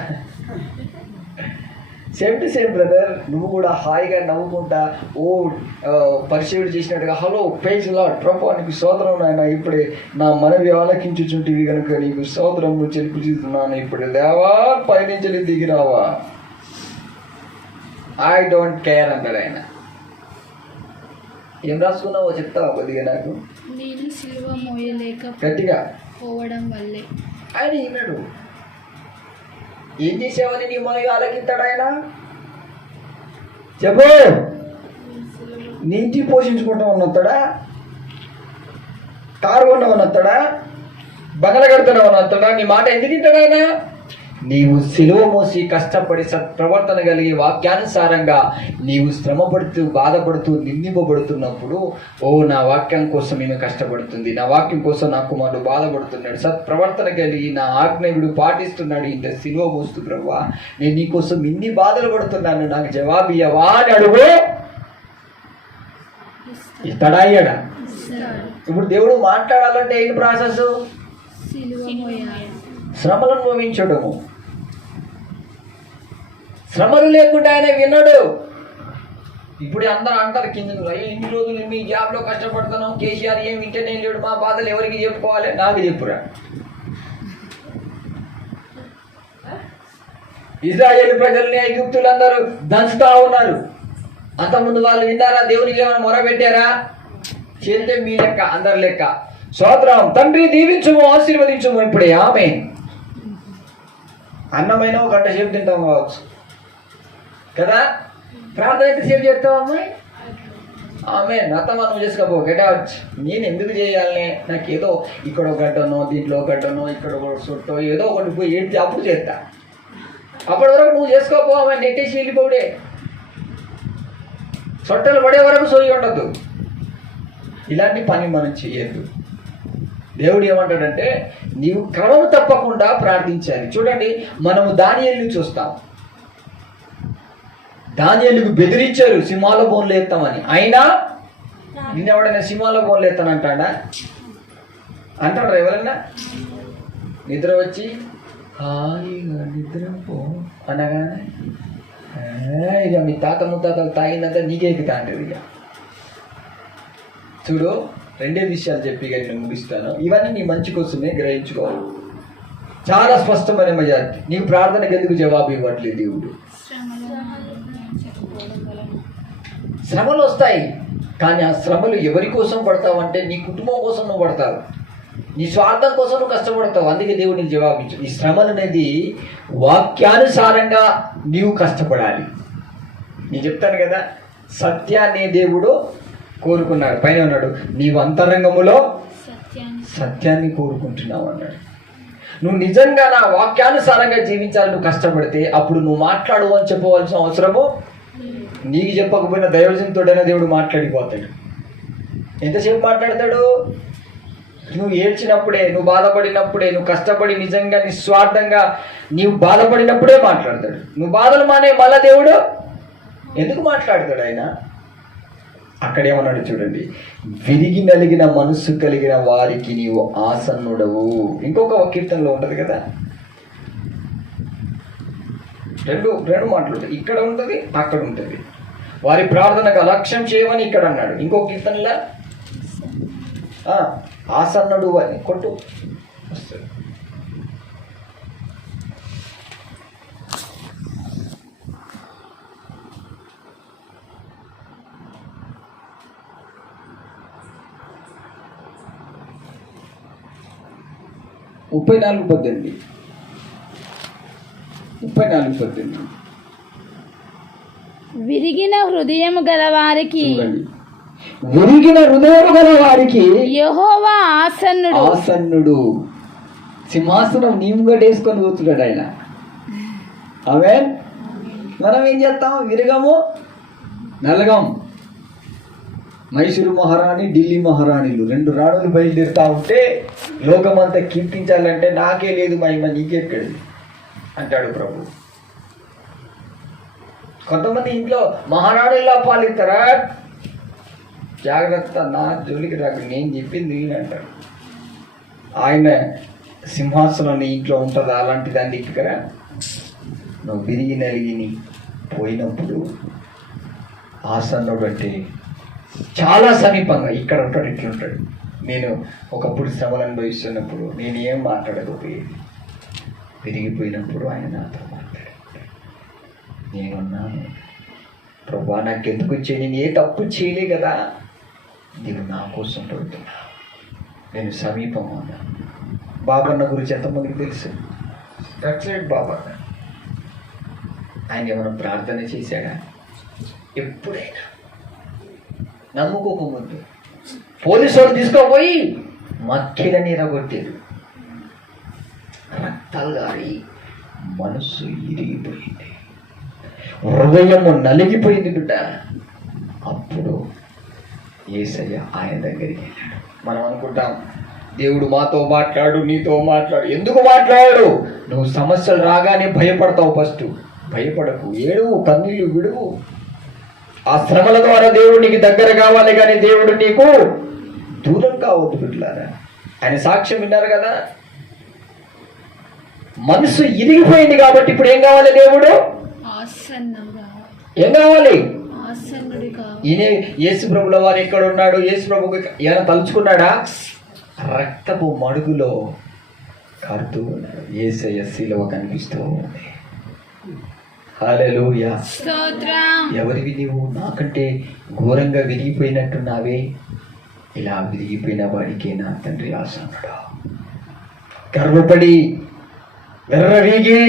సేమ్ టు సేమ్ బ్రదర్, నువ్వు కూడా హాయిగా నవ్వుకుంటా పరిచయం చేసినట్టుగా, హలో ప్రైజ్ లార్డ్ ప్రభు నీకు స్తోత్రం నాయన, ఇప్పుడే నా మనవి ఆలకించుచుంటివి కనుక నీకు స్తోత్రము చెల్లించుతున్నాను, ఇప్పుడు దేవా పైనుంచి దిగిరావా, ఐ డోంట్ కేర్ అంటాడు ఆయన. ఏం రాసుకున్నావో చెప్తావా కొద్దిగా నాకు? నేను సిలువ మోయలేక గట్టిగా పోవడం వల్లే ఆయన విన్నాడు. ఏం చేసావని నీ మనవి ఆలకిస్తాడు ఆయన? చెప్పు. నీ ఇంటికి పోషించుకుంటా ఉన్నస్తాడా? కారు కొన్నా ఉన్నస్తాడా? బంగళ కడుతున్నా ఉన్నస్తాడా? నీ మాట ఎందుకు తింటాడు ఆయన? నీవు సిలువ మోసి కష్టపడి సత్ప్రవర్తన కలిగి వాక్యానుసారంగా నీవు శ్రమపడుతూ బాధపడుతూ నిందింపబడుతున్నప్పుడు, నా వాక్యం కోసం ఈమె కష్టపడుతుంది, నా వాక్యం కోసం నా కుమారుడు బాధపడుతున్నాడు, సత్ప్రవర్తన కలిగి నా ఆజ్ఞయుడు పాటిస్తున్నాడు, ఇంత సిలువ మోస్తూ ప్రభువా నేను నీకోసం ఇన్ని బాధలు పడుతున్నాను, నాకు జవాబు ఇయ్యవా అని అడుగు. ఇస్తాడా? అయ్యాడా? ఇప్పుడు దేవుడు మాట్లాడాలంటే ఏంటి ప్రాసెస్? శ్రమలను అనుభవించడము. శ్రమలు లేకుండా ఆయన విన్నాడు. ఇప్పుడు అందరూ అంటారు కింద, ఇన్ని రోజులు మీ జాబ్లో కష్టపడుతున్నాం, కేసీఆర్ ఏం వింటేనే లేడు, మా బాధలు ఎవరికి చెప్పుకోవాలి? నాకు చెప్పురా. ఇజ్రాయేల్ ప్రజల్ని ఐగుప్తులందరూ దంచుతా ఉన్నారు. అంతకుముందు వాళ్ళు విన్నారా? దేవునికి ఏమైనా మొరబెట్టారా? చేస్తే మీ లెక్క, అందరి లెక్క. స్తోత్రం తండ్రి, దీవించుము, ఆశీర్వదించుము. ఇప్పుడే ఆమె అన్నమైన ఒక గంట సేపు తింటాం కావచ్చు కదా. ప్రార్థన ఎంతసేపు చేస్తావు అమ్మాయి? ఆమె నత్తమా నువ్వు చేసుకోపో, గెటౌట్. నేను ఎందుకు చేయాలనే? నాకు ఏదో ఇక్కడ ఒక గంటనో, దీంట్లో ఒక గంటనో, ఇక్కడ ఒక చుట్టో ఏదో ఒకటి పోయి ఏంటి అప్పుడు చేస్తా. అప్పటి వరకు నువ్వు చేసుకోపో, ఆమె నెట్టేసి వెళ్ళిపోడే. సొట్టలు పడే వరకు సోయి ఉండద్దు. ఇలాంటి పని మనం చేయొద్దు. దేవుడు ఏమంటాడంటే నీవు క్రమం తప్పకుండా ప్రార్థించాలి. చూడండి, మనము దానియేలుని చూస్తాం. దానియేలుకు బెదిరించారు సింహాల బోన్లు ఎత్తామని. అయినా నిన్నెవడైనా సింహాల బోన్లు ఎత్తానంటాడా? అంటాడు ఎవరన్నా? నిద్ర వచ్చి హాయిగా నిద్రపో అనగానే ఇక మీ తాత ముత్తాతలు తాగినంత నీకే ఎక్కుతా అంటారు. ఇక చూడు, రెండే విషయాలు చెప్పి నేను ముగిస్తాను. ఇవన్నీ నీ మంచి కోసమే గ్రహించుకోవాలి. చాలా స్పష్టమైన మెజారిటీ. నీకు ప్రార్థనకు ఎందుకు జవాబు ఇవ్వట్లేదు దేవుడు? శ్రమలు వస్తాయి, కానీ ఆ శ్రమలు ఎవరి కోసం పడతావు అంటే నీ కుటుంబం కోసం నువ్వు పడతావు, నీ స్వార్థం కోసం నువ్వు కష్టపడతావు. అందుకే దేవుడు నీకు జవాబిచ్చు. ఈ శ్రమలు అనేది వాక్యానుసారంగా నీవు కష్టపడాలి. నేను చెప్తాను కదా, సత్యాన్ని దేవుడు కోరుకున్నాడు. పైన ఉన్నాడు, నీవు అంతరంగములో సత్యాన్ని కోరుకుంటున్నావు అన్నాడు. నువ్వు నిజంగా నా వాక్యానుసారంగా జీవించాలి, నువ్వు కష్టపడితే అప్పుడు నువ్వు మాట్లాడు అని చెప్పవలసిన అవసరము నీకు చెప్పకపోయినా దైవజనుతోడైనా దేవుడు మాట్లాడిపోతాడు. ఎంతసేపు మాట్లాడతాడు? నువ్వు ఏడ్చినప్పుడే, నువ్వు బాధపడినప్పుడే, నువ్వు కష్టపడి నిజంగా నిస్వార్థంగా నీవు బాధపడినప్పుడే మాట్లాడతాడు. నువ్వు బాధలు మానే మళ్ళా దేవుడు ఎందుకు మాట్లాడతాడు? ఆయన అక్కడేమన్నాడు చూడండి, విరిగి నలిగిన మనస్సు కలిగిన వారికి నీవు ఆసన్నుడవు. ఇంకొక కీర్తనలో ఉంటది కదా, రెండు మాటలు ఉంటాయి. ఇక్కడ ఉంటుంది, అక్కడ ఉంటుంది. వారి ప్రార్థనకు అలక్ష్యం చేయమని ఇక్కడ అన్నాడు. ఇంకో కీర్తనలా ఆసన్నుడు అని కొట్టు వస్తుంది. ముప్పై 34:18 విరిగిన హృదయము గల వారికి, విరిగిన హృదయము గల వారికి యెహోవా ఆసన్నుడు. సింహాసనం నీముగా వేసుకొని కూర్చున్నాడు ఆయన. ఆమేన్. మనం ఏం చేస్తాం? విరగము, నలగం. మైసూరు మహారాణి, ఢిల్లీ మహారాణిలు 2 రాణులు బయలుదేరుతా ఉంటే లోకమంతా కీర్తించాలంటే నాకే లేదు మహిమ, నీకెక్కడిది అంటాడు ప్రభు. కొంతమంది ఇంట్లో మహారాణుల్లా పాలిస్తారా, జాగ్రత్త, నా జోలికి రాక, నేను చెప్పింది నేను అంటాడు. ఆయన సింహాసనం ఇంట్లో ఉంటుందా? అలాంటి దాన్ని దిక్కురా. నువ్వు విరిగి నలిగిని పోయినప్పుడు ఆసన్నుడు అంటే చాలా సమీపంగా ఇక్కడ ఉంటాడు, ఇట్లా ఉంటాడు. నేను ఒకప్పుడు శ్రమలు అనుభవిస్తున్నప్పుడు నేను ఏం మాట్లాడకపోయేది, విరిగిపోయినప్పుడు ఆయన నాతో మాట్లాడాడు. నేనున్నాను ప్రభా, నాకెందుకు వచ్చాయి, నేను ఏ తప్పు చేయలే కదా, నీవు నా కోసం పడుతున్నా, నేను సమీపంగా ఉన్నాను. బాబన్న గురించి ఎంతమందికి తెలుసు? నక్సలైట్ బాబన్న. ఆయన ఏమైనా ప్రార్థన చేశాడా? ఎప్పుడైనా నమ్ముకోకముందు పోలీసు వాళ్ళు తీసుకోపోయి మక్కిలని ఎరగొట్టారు, రక్తాలు గారి మనస్సు ఇరిగిపోయింది, హృదయము నలిగిపోయింది బిడ్డ. అప్పుడు యేసయ్య ఆయన దగ్గరికి వెళ్ళాడు. మనం అనుకుంటాం దేవుడు మాతో మాట్లాడు, నీతో మాట్లాడు. ఎందుకు మాట్లాడు? నువ్వు సమస్యలు రాగానే భయపడతావు. ఫస్ట్ భయపడకు, ఏడువు, కన్నీళ్ళు విడువు. ఆ శ్రమల ద్వారా దేవుడు నీకు దగ్గర కావాలి, కానీ దేవుడు నీకు దూరం కావద్దు బిడ్డలారా. ఆయన సాక్ష్యం విన్నారు కదా, మనసు ఇరిగిపోయింది కాబట్టి ఇప్పుడు ఏం కావాలి? దేవుడు ఏం కావాలి? ఈయన యేసు ప్రభుల వారు ఎక్కడ ఉన్నాడు? యేసు ప్రభుకి ఏమైనా తలుచుకున్నాడా? రక్తపు మడుగులో కారుతూ ఉన్నాడు. యేసయ్య శిలువ కనిపిస్తూ ఉంది. హల్లెలూయా. ఎవరివి నీవు? నాకంటే ఘోరంగా విరిగిపోయినట్టున్నావే. ఇలా విరిగిపోయిన వాడికే నా తండ్రి ఆసన్నుడు. గర్వపడి వెర్రవీగి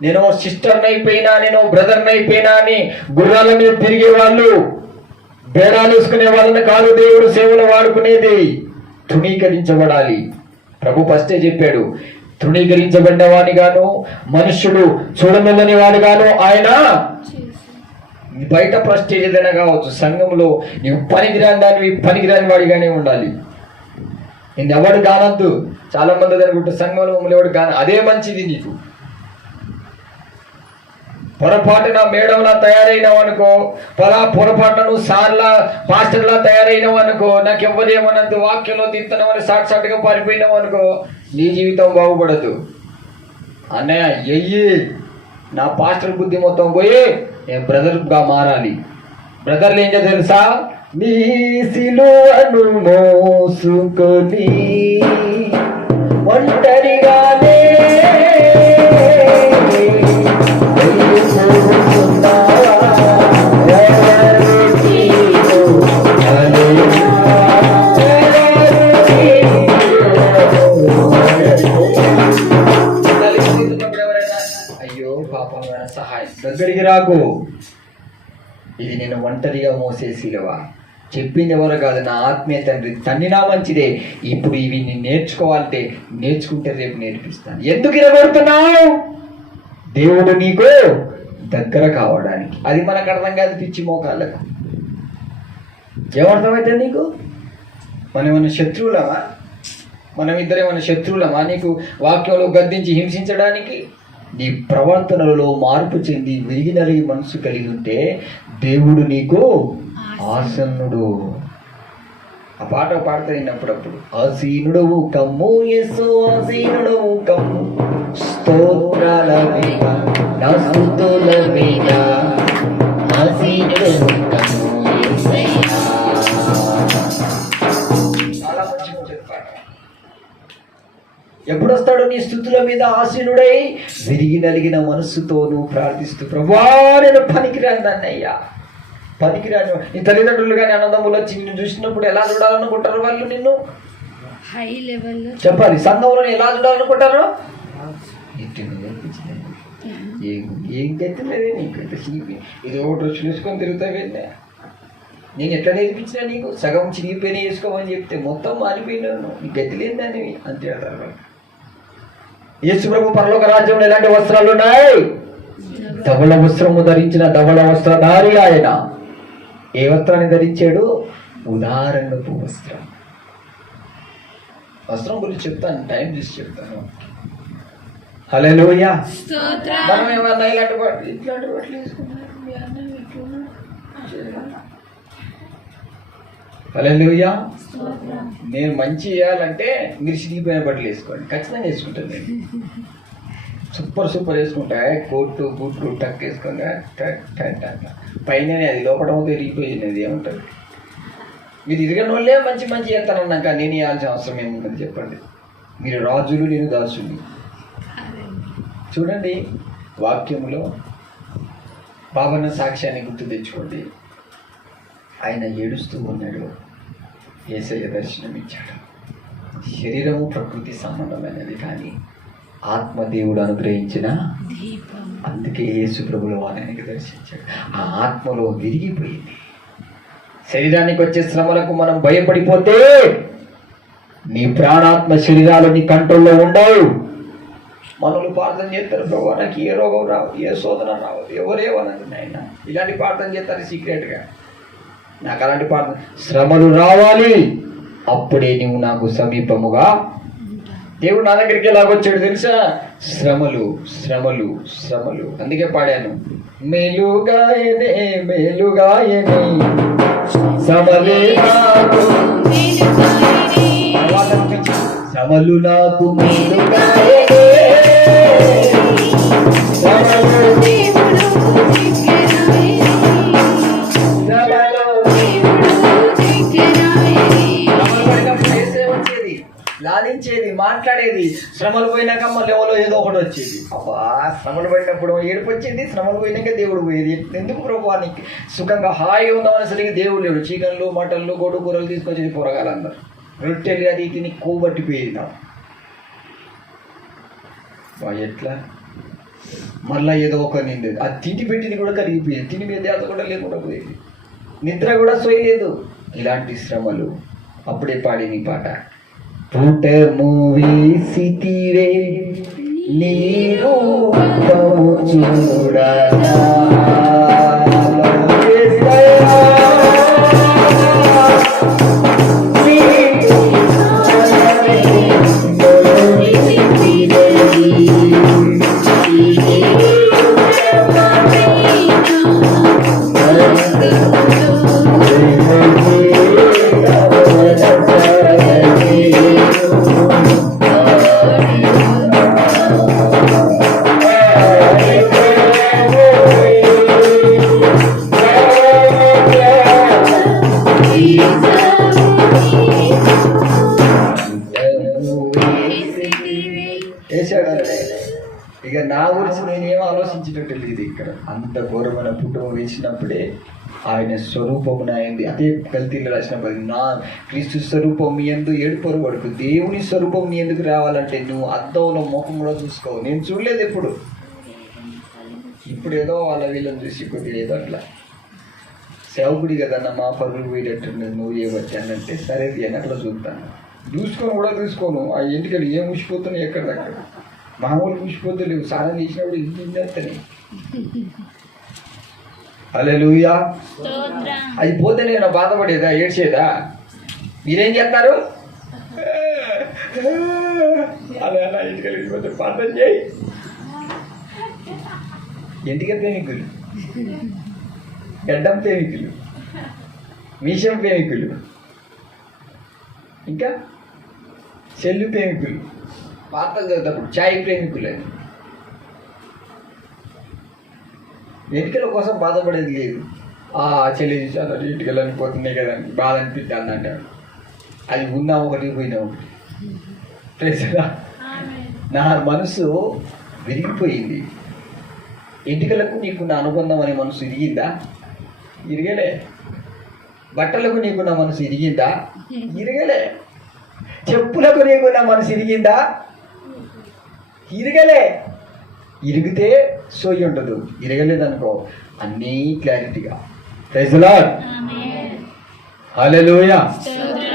నేను సిస్టర్ని అయిపోయినా, నేను బ్రదర్ని అయిపోయినా అని గుర్రాల మీద తిరిగే వాళ్ళు, బేరాలు వేసుకునే వాళ్ళని కాదు దేవుడు సేవలు వాడుకునేది. తృణీకరించబడాలి. ప్రభు ఫస్టే చెప్పాడు, తృణీకరించబడిన వాడిగాను, మనుష్యుడు చూడమల్లని వాడిగాను ఆయన. బయట ప్రెస్టేజ్ ఏదైనా కావచ్చు, సంఘంలో నీవు పనికిరాని దానివి, పనికిరాని వాడిగానే ఉండాలి. నేను ఎవడు కానద్దు. చాలా మంది అనుకుంటే సంఘంలో మమ్మల్ని ఎవడు కాన, అదే మంచిది నీకు. పొరపాటున మేడంలా తయారైనావు అనుకో, పొరపాటున నువ్వు సార్లా పాస్టర్లా తయారైనావు అనుకో, నాకు ఎవ్వరేమన్నది వాక్యంలో తిత్తనమని సాక్షాత్గా పారిపోయినావు అనుకో, నీ జీవితం బాగుపడదు. అన్నయ్య ఎయ్యి, నా పాస్టర్ బుద్ధి మొత్తం పోయి నేను బ్రదర్గా మారాలి. బ్రదర్లు ఏం చేయాలి తెలుసా? నీ సిలువను మోసుకొని ఒంటరిగానే పాపమైన సహాయం. దగ్గరికి రాకు. ఇది నేను ఒంటరిగా మోసే సిలువ. చెప్పింది ఎవరు కాదు, నా ఆత్మీయ తండ్రి. తన్నినా మంచిదే. ఇప్పుడు ఇవి నేను నేర్చుకోవాలంటే నేర్చుకుంటే రేపు నేర్పిస్తాను. ఎందుకు ఇరగొడుతున్నావు? దేవుడు నీకు దగ్గర కావడానికి. అది మనకు అర్థం కాదు పిచ్చి మోకాళ్ళకు. ఏమర్థమైతే నీకు? మనం ఏమైనా శత్రువులమా? మనం ఇద్దరేమైనా శత్రువులమా నీకు వాక్యంలో గద్దించి హింసించడానికి? నీ ప్రవర్తనలో మార్పు చెంది విరిగి నలిగి మనసు కలిగి ఉంటే దేవుడు నీకు ఆసన్నుడు. ఆ పాట పాడుతూ విన్నప్పుడప్పుడు ఆసీనుడవు కమ్ము యేసు, ఆసీనుడవు కమ్ము, స్తోత్రాల మీద నా స్తుతుల మీద, ఆసీనుడవు కమ్ము యేసయ్యా. చాలా మంచిగా చెప్పాడు. ఎప్పుడు వస్తాడు నీ స్తుతుల మీద ఆసీనుడై? విరిగి నలిగిన మనస్సుతో నువ్వు ప్రార్థిస్తూ, ప్రభువా నేను పనికిరాను అన్నయ్యా, పనికిరాను. నీ తల్లిదండ్రులు కానీ అన్నదమ్ములు వచ్చి నిన్ను చూసినప్పుడు ఎలా చూడాలనుకుంటారు వాళ్ళు? నిన్ను హై లెవెల్లో చెప్పాలి. సంఘంలో ఎలా చూడాలనుకుంటారు? ఏం గతిలేదే నీకు? ఇది ఒకటి డ్రెస్ వేసుకొని తిరుగుతావే. నేను ఎట్లా నేర్పించినా నీకు? సగం చిరిగిపోయినా వేసుకోమని చెప్తే మొత్తం మారిపోయినాను. నీకు గతి లేదని అంతే అంటారు. యేసు ప్రభు పరలోక రాజ్యంలో ఎలాంటి వస్త్రాలు ఉన్నాయి? ధవళ వస్త్రము ధరించిన ధవళ వస్త్రధారి ఆయన. ఏ వస్త్రాన్ని ధరించాడు? ఉదాహరణపు వస్త్రం. వస్త్రం గురించి చెప్తాను, టైం చూసి చెప్తాను. హల్లెలూయా. మనం ఏమన్నా ఇలాంటి బట్టలు వేసుకున్నాం. హల్లెలూయా. నేను మంచి చేయాలంటే మీరు చిరిగిపోయిన బట్టలు వేసుకోండి. ఖచ్చితంగా వేసుకుంటాను నేను. సూపర్ వేసుకుంటా. కోటు బూట్లు టక్ వేసుకొని పైన అది లోపల తిరిగిపోయినది ఏముంటుంది? మీరు తిరగని వాళ్ళే మంచి చేస్తానన్నాక నేను ఇవ్వాల్సిన అవసరం ఏముంటుంది చెప్పండి? మీరు రాజులు, నేను దాసుని. చూడండి వాక్యములో పావన సాక్ష్యాన్ని గుర్తు తెచ్చుకోండి. ఆయన ఏడుస్తూ ఉన్నాడు. యేసయ్య దర్శనం ఇచ్చాడు. శరీరము ప్రకృతి సంబంధమైనది, కానీ ఆత్మదేవుడు అనుగ్రహించిన అందుకే యేసు ప్రభుల వారానికి దర్శించాడు. ఆ ఆత్మలో విరిగిపోయింది. శరీరానికి వచ్చే శ్రమలకు మనం భయపడిపోతే నీ ప్రాణాత్మ శరీరాలు నీ కంట్రోల్లో ఉండవు. మనల్ని ప్రార్థన చేస్తారు, ప్రభు నాకు ఏ రోగం రావు, ఏ శోధన రావు, ఎవరేమన్నది నాయన. ఇలాంటి ప్రార్థన చేస్తారు సీక్రెట్గా. నాకు అలాంటి ప్రార్థన, శ్రమలు రావాలి, అప్పుడే నువ్వు నాకు సమీపముగా. దేవుడు నా దగ్గరికి ఎలాగొచ్చాడు తెలుసా? శ్రమలు శ్రమలు శ్రమలు. అందుకే పాడాను, మేలుగాయనే మేలుగాయనే శ్రమలే నాకు, శ్రమలు నాకు మేలుగాయనే, లాలించేది, మాట్లాడేది. శ్రమలు పోయినాక మళ్ళీ ఎవరో ఏదో ఒకటి వచ్చేది. అబ్బా శ్రమలు పడినప్పుడు ఏడుపు వచ్చింది, శ్రమలు పోయినాక దేవుడు పోయేది. ఎందుకు ప్రభు నీకు సుఖంగా హాయిగా ఉందామని సరిగ్గా దేవుడు లేడు. చికెన్లు మటన్లు గొడ్డు కూరలు తీసుకొచ్చేది పొరగాలి అందరు. రొట్టెలు అది తిని కోబట్టిపోయేది నాకు. ఎట్లా మళ్ళీ ఏదో ఒక నింది, అది తిండి పెట్టింది కూడా కరిగిపోయేది. తిండి మీద ధ్యాస కూడా లేకుండా పోయేది. నిద్ర కూడా సోయలేదు. ఇలాంటి శ్రమలు. అప్పుడే పాడింది పాట, పుటము వేసితివే నీ రూపము చూడగా, ఇక నా గురించి నేనేం ఆలోచించినట్టు లేదు. ఇక్కడ అంత ఘోరమైన పుట్టుక వేసినప్పుడే ఆయన స్వరూపమున అయింది. అదే కల్తీలో రాసినప్పుడు, నా క్రీస్తు స్వరూపం మీ యందు ఏడుపరు పడుకు. దేవుని స్వరూపం నీ ఎందుకు రావాలంటే నువ్వు అద్దంలో ముఖం కూడా చూసుకోవు. నేను చూడలేదు ఎప్పుడు. ఇప్పుడు ఏదో వాళ్ళ వీళ్ళని చూసి కొద్దిగా ఏదో అట్లా సేవకుడి కదన్నా మా పరువులు పోయేటట్టున్నది నువ్వు చేయవచ్చు అని అంటే సరే అని అట్లా చూస్తాను. చూసుకొని కూడా చూసుకోను. ఆ ఇంటికి ఏం ముసిపోతున్నాయి ఎక్కడిదక్కడ మామూలు ముసిపోతలేవు. స్నానం చేసినప్పుడు ఇంటి చేస్తాను. హల్లెలూయా. అది పోతే నేను బాధపడేదా, ఏడ్చేదా? మీరేం చేస్తారు? అలా అలా ఇంటికి వెళ్ళిపోతే ప్రార్థన చేయి. ఇంటికి ప్రేమికులు, గడ్డం ప్రేమికులు, మీషం ప్రేమికులు, ఇంకా చెల్లు ప్రేమికులు, వార్తలు చదువుతారు ఛాయ్ ప్రేమికులు అని ఎన్నికల కోసం బాధపడేది లేదు. చెల్లి చూసాను ఇంటికి అనిపోతున్నాయి కదా బాధ అనిపిస్తుంది అంటాడు. అది ఉన్నా ఒకటి పోయినా ఒకటి. నా మనసు విరిగిపోయింది. ఎంటికలకు నీకున్న అనుబంధం అనే మనసు ఇరిగిందా? ఇరగలే. బట్టలకు నీకున్న మనసు ఇరిగిందా? ఇరగలే. చెప్పులకు నీకున్న మనసు ఇరిగిందా? ఇరగలే. ఇరిగితే సోయి ఉండదు. ఇరగలేదనుకో అన్నీ క్లారిటీగా. Praise the lord. హల్లెలూయా.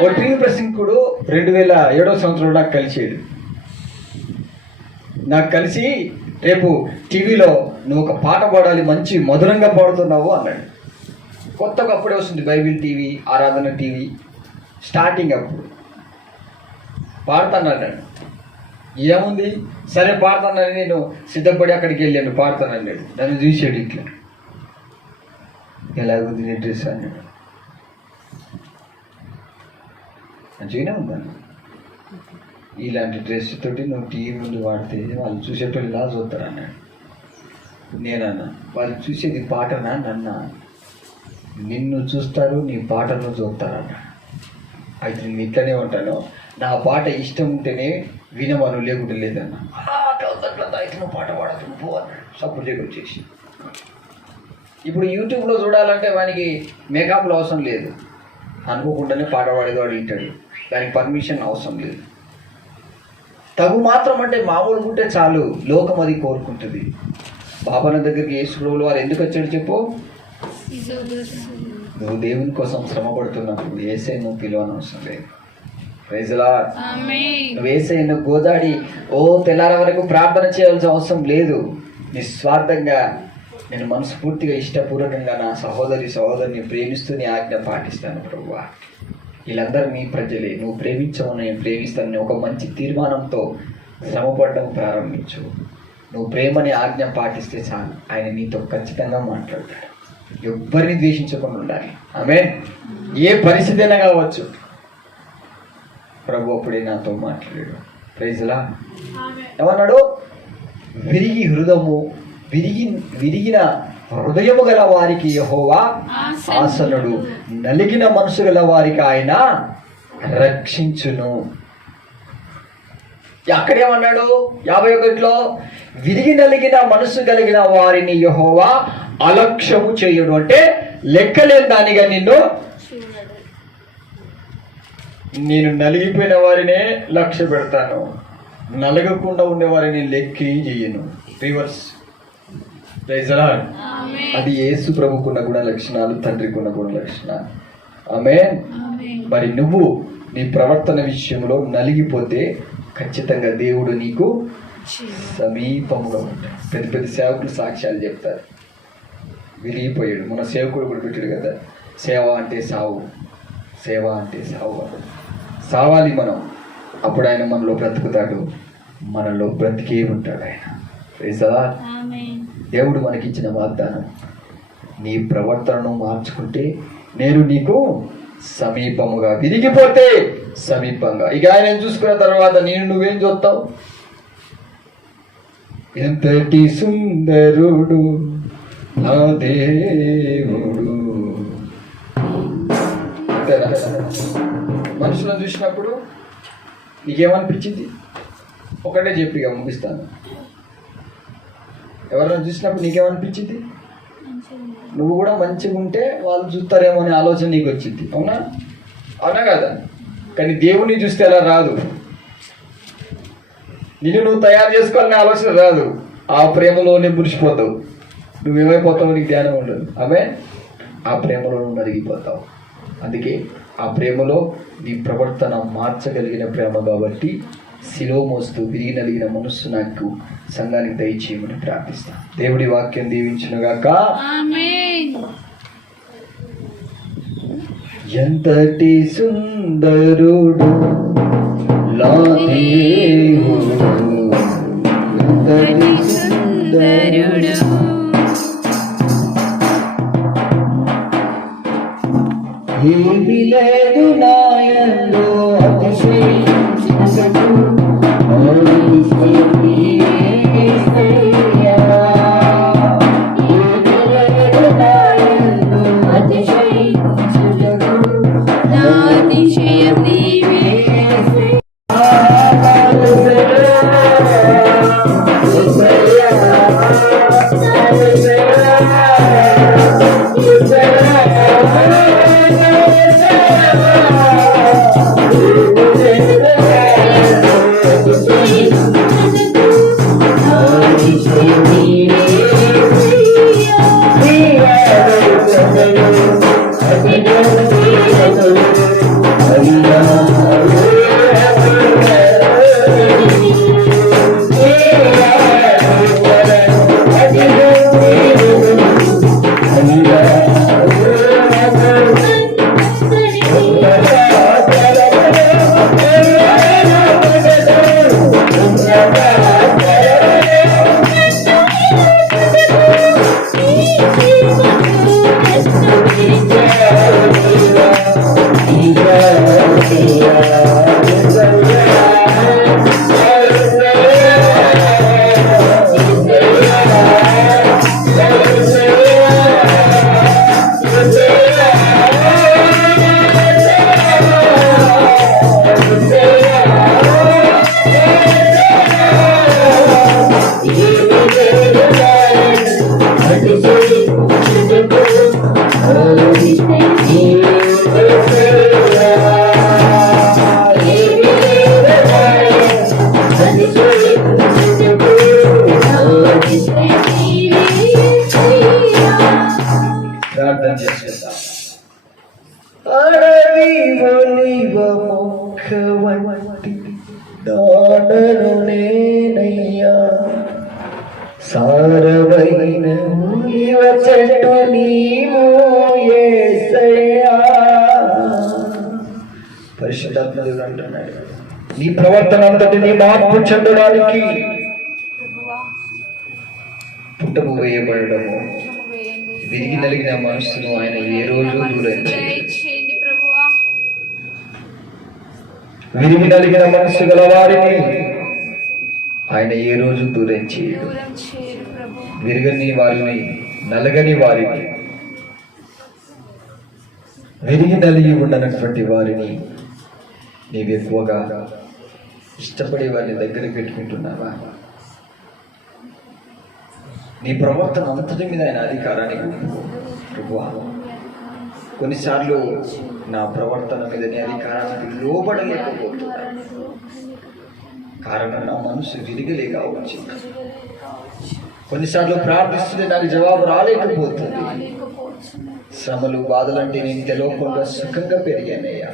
ఓ టీవీ ప్రసంగుడు 2007 సంవత్సరంలో నాకు కలిసాడు. నాకు కలిసి రేపు టీవీలో నువ్వు ఒక పాట పాడాలి, మంచి మధురంగా పాడుతున్నావు అన్నాడు. కొత్తగా అప్పుడే వస్తుంది బైబిల్ టీవీ, ఆరాధన టీవీ స్టార్టింగ్. అప్పుడు పాడుతాను. ఏముంది సరే పాడుతానని నేను సిద్ధపడి అక్కడికి వెళ్ళాను. పాడుతానన్నాడు. నన్ను చూసాడు ఇట్లా, ఎలాగుంది నీ డ్రెస్ అన్నాడు. మంచిగానే ఉందన్న. ఇలాంటి డ్రెస్ తోటి నువ్వు టీవీ ముందు వాడితే వాళ్ళు చూసేటోళ్ళు ఇలా చూస్తారు అన్నాడు. నేనన్నా వాళ్ళు చూసేది పాటనా నన్న? నిన్ను చూస్తారు, నీ పాటను చూస్తారు అన్నాడు. అయితే నేను ఇట్లనే ఉంటాను, నా పాట ఇష్టం ఉంటేనే వినమను, లేకుంటే లేదన్నా. అయితే నువ్వు పాట పాడదు పో అన్నాడు. సపోర్ట్ వచ్చేసి ఇప్పుడు యూట్యూబ్లో చూడాలంటే వానికి మేకప్లో అవసరం లేదు. అనుకోకుండానే పాట పాడేవాడు వింటాడు. దానికి పర్మిషన్ అవసరం లేదు. తగు మాత్రం అంటే మామూలు ఉంటే చాలు, లోకం అది కోరుకుంటుంది. బాబాన దగ్గరికి యేసుప్రభువు వారు ఎందుకు వచ్చాడు చెప్పు? నువ్వు దేవుని కోసం శ్రమ పడుతున్నప్పుడు యేసయ్య నువ్వు పిలవనవసరం లేదు. Praise the Lord. నువ్వు యేసయ్యను గోదాడి తెల్లార వరకు ప్రార్థన చేయాల్సిన అవసరం లేదు. నిస్వార్థంగా నేను మనస్ఫూర్తిగా ఇష్టపూర్వకంగా నా సహోదరిని ప్రేమిస్తూ నీ ఆజ్ఞ పాటిస్తాను ప్రభువా. వీళ్ళందరూ మీ ప్రజలే, నువ్వు ప్రేమించవు, నేను ప్రేమిస్తాను. ఒక మంచి తీర్మానంతో శ్రమపడడం ప్రారంభించు. నువ్వు ప్రేమని ఆజ్ఞ పాటిస్తే చాలు, ఆయన నీతో ఖచ్చితంగా మాట్లాడతాడు. ఎవ్వరిని ద్వేషించకుండా ఉండాలి. ఆమేన్. ఏ పరిస్థితి అయినా కావచ్చు, ప్రభు అప్పుడే నాతో మాట్లాడాడు. Praise the Lord. ఏమన్నాడు? విరిగిన హృదయము గల వారికి యెహోవా ఆసనుడు, నలిగిన మనసు గల వారికి ఆయన రక్షించును. అక్కడేమన్నాడు? 51లో విరిగి నలిగిన మనసు కలిగిన వారిని యెహోవా అలక్ష్యము చేయడు. అంటే లెక్కలేని దానిగా నేను నలిగిపోయిన వారినే లక్ష్య పెడతాను, నలగకుండా ఉండే వారిని లెక్కి చేయను. రివర్స్. Praise the Lord. అది యేసు ప్రభుకున్న గుణ లక్షణాలు, తండ్రికి ఉన్న గుణ లక్షణాలు. ఆమేన్. మరి నువ్వు నీ ప్రవర్తన విషయంలో నలిగిపోతే ఖచ్చితంగా దేవుడు నీకు సమీపంగా ఉంటాడు. పెద్ద పెద్ద సేవకులు సాక్ష్యాలు చెప్తారు. విరిగిపోయాడు. మన సేవకుడు కూడా పెట్టాడు కదా, సేవ అంటే సావు, సేవ అంటే సావు. సావాలి మనం, అప్పుడు ఆయన మనలో బ్రతుకుతాడు, మనలో బ్రతికే ఉంటాడు ఆయన. Praise the Lord. దేవుడు మనకిచ్చిన వాగ్దానం, నీ ప్రవర్తనను మార్చుకుంటే నేను నీకు సమీపముగా, విరిగిపోతే సమీపంగా. ఇక ఆయన చూసుకున్న తర్వాత నువ్వేం చూస్తావు? ఎంతటి సుందరుడు నా దేవుడు. మనుషులను చూసినప్పుడు నీకేమనిపించింది? ఒకటే చెప్పిగా ముగిస్తాను. ఎవరైనా చూసినప్పుడు నీకేమనిపించింది? నువ్వు కూడా మంచిగా ఉంటే వాళ్ళు చూస్తారేమో అనే ఆలోచన నీకు వచ్చింది. అవునా? అవునా కదా? కానీ దేవుణ్ణి చూస్తే అలా రాదు. నిన్ను నువ్వు తయారు చేసుకోవాలనే ఆలోచన రాదు. ఆ ప్రేమలోనే మురిసిపోతావు. నువ్వేమైపోతావు, నీకు ధ్యానం ఉండదు. ఆమె ఆ ప్రేమలో నువ్వు నలిగిపోతావు. అందుకే ఆ ప్రేమలో నీ ప్రవర్తన మార్చగలిగిన ప్రేమ కాబట్టి శిలో మోస్తూ విరిగి నలిగిన మనస్సు నాకు సంఘానికి దయచేయమని ప్రార్థిస్తాను. దేవుడి వాక్యం దీవించునుగాక. ఆమేన్. ఎంతటి సుందరుడు లాదేహుడు, ఎంతటి సుందరుడు, ఏమీ లేదు నాయందు అతిశయించుటకు, యేసయ్యా. ఏమీ లేదు నాయందు అతిశయించుటకు, నా అతిశయం నీవే. ప్రార్థన చేసేద్దాం. అడవి ఒలివ మొక్క వంటి దానను నేనయ్యా, సారవైన ఒలివ చెట్టు నీవు యేసయ్యా. పరిశుద్ధాత్మ దేవుడు అంటున్నాడు, నీ ప్రవర్తన అంతటిని మార్పు చెందడానికి పుట్టము వేయబడము, విరిగి నలిగిన మనస్సును ఆయన ఏ రోజు దూరం దయచేయండి ప్రభువా. విరిగి నలిగిన మనస్సు గల వారిని ఆయన ఏ రోజు దూరం చేయడు. దూరం చేయరు ప్రభు. విరగని వారిని, నలగని వారిని, విరిగి నలిగి ఉండనటువంటి వారిని నీవు ఎక్కువగా ఇష్టపడే వారిని దగ్గర పెట్టుకుంటున్నావా? నీ ప్రవర్తన అంతటి మీద ఆయన అధికారాన్ని ప్రభువా. కొన్నిసార్లు నా ప్రవర్తన మీద నీ అధికారానికి లోబడలేకపోతున్నాను. కారణం నా మనసు విరిగలేక వచ్చింది. కొన్నిసార్లు ప్రార్థిస్తుంటే నాకు జవాబు రాలేకపోతుంది. శ్రమలు, బాధలంటే నేను తెలియకుండా సుఖంగా పెరిగానయ్యా.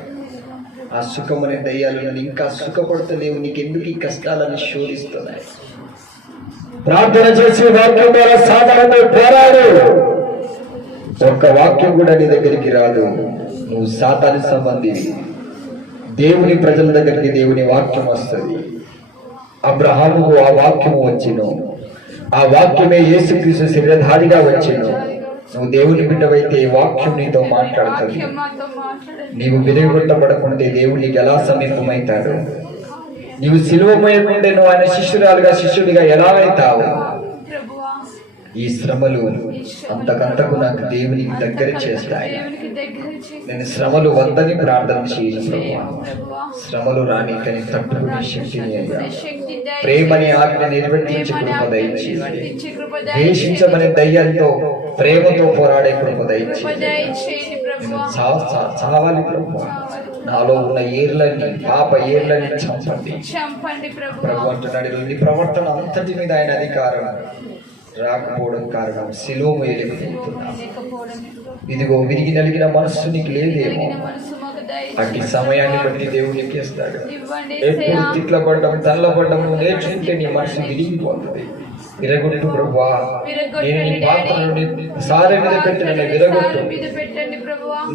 ఆ సుఖమనే దయ్యాలు నన్ను ఇంకా సుఖపడతలేవు. నీకెందుకు ఈ కష్టాలను శోధిస్తున్నాయి? ప్రార్థన చేసి వాక్యం ద్వారా సాధనతో పోరాడు. ఒక్క వాక్యం కూడా నీ దగ్గరికి రాదు. నువ్వు సాతాను సంబంధివి. దేవుని ప్రజల దగ్గరికి దేవుని వాక్యం వస్తుంది. అబ్రహాముకు ఆ వాక్యము వచ్చెను. ఆ వాక్యమే యేసుక్రీస్తు శరీరధారిగా వచ్చెను. నువ్వు దేవుని బిడ్డవైతే వాక్యం నీతో మాట్లాడుతుంది. నీవు విరగొట్టబడకుంటే దేవుడు నీకు ఎలా సమీపమవుతాడు? నీవు సిలువ మోయకుంటే నువ్వు ఆయన శిష్యురాలుగా, శిష్యుడిగా ఎలా అవుతావు? ఈ శ్రమలు అంతకంతకు నాకు దేవునికి దగ్గర చేస్తాయి. నేను శ్రమలు వద్దని ప్రార్థన చేయను ప్రభువా. శ్రమలు రాని కానీ తట్టుకునే శక్తిని అయ్యా. ప్రేమని ఆజ్ఞ నిర్వర్తించే కృప దయచేయండి. ద్వేషించమనే దయ్యంతో ప్రేమతో పోరాడే కృప దయచేయండి. చావాలి ప్రభువా. నాలో ఉన్న ఏర్లని పాప ఏర్లని చంపండి. ప్రభు. ప్రభు అంటున్నాడు, నీ ప్రవర్తన అంతటి మీద ఆయన అధికారం రాకపోవడం కారణం శిలువ వేయలేకపోతున్నా. ఇదిగో విరిగి నలిగిన మనస్సు నీకు లేదేమో, అట్టి సమయాన్ని బట్టి దేవునికి ఇస్తాడు. ఎప్పుడు తిట్లపడడం తల్లపడడం నేర్చుకుంటే నీ మనసు విరిగిపోతుంది. విరగొట్టు ప్రభువా, నేను నీ పాత్రను సారె మీద పెట్టిన విరగొట్టు.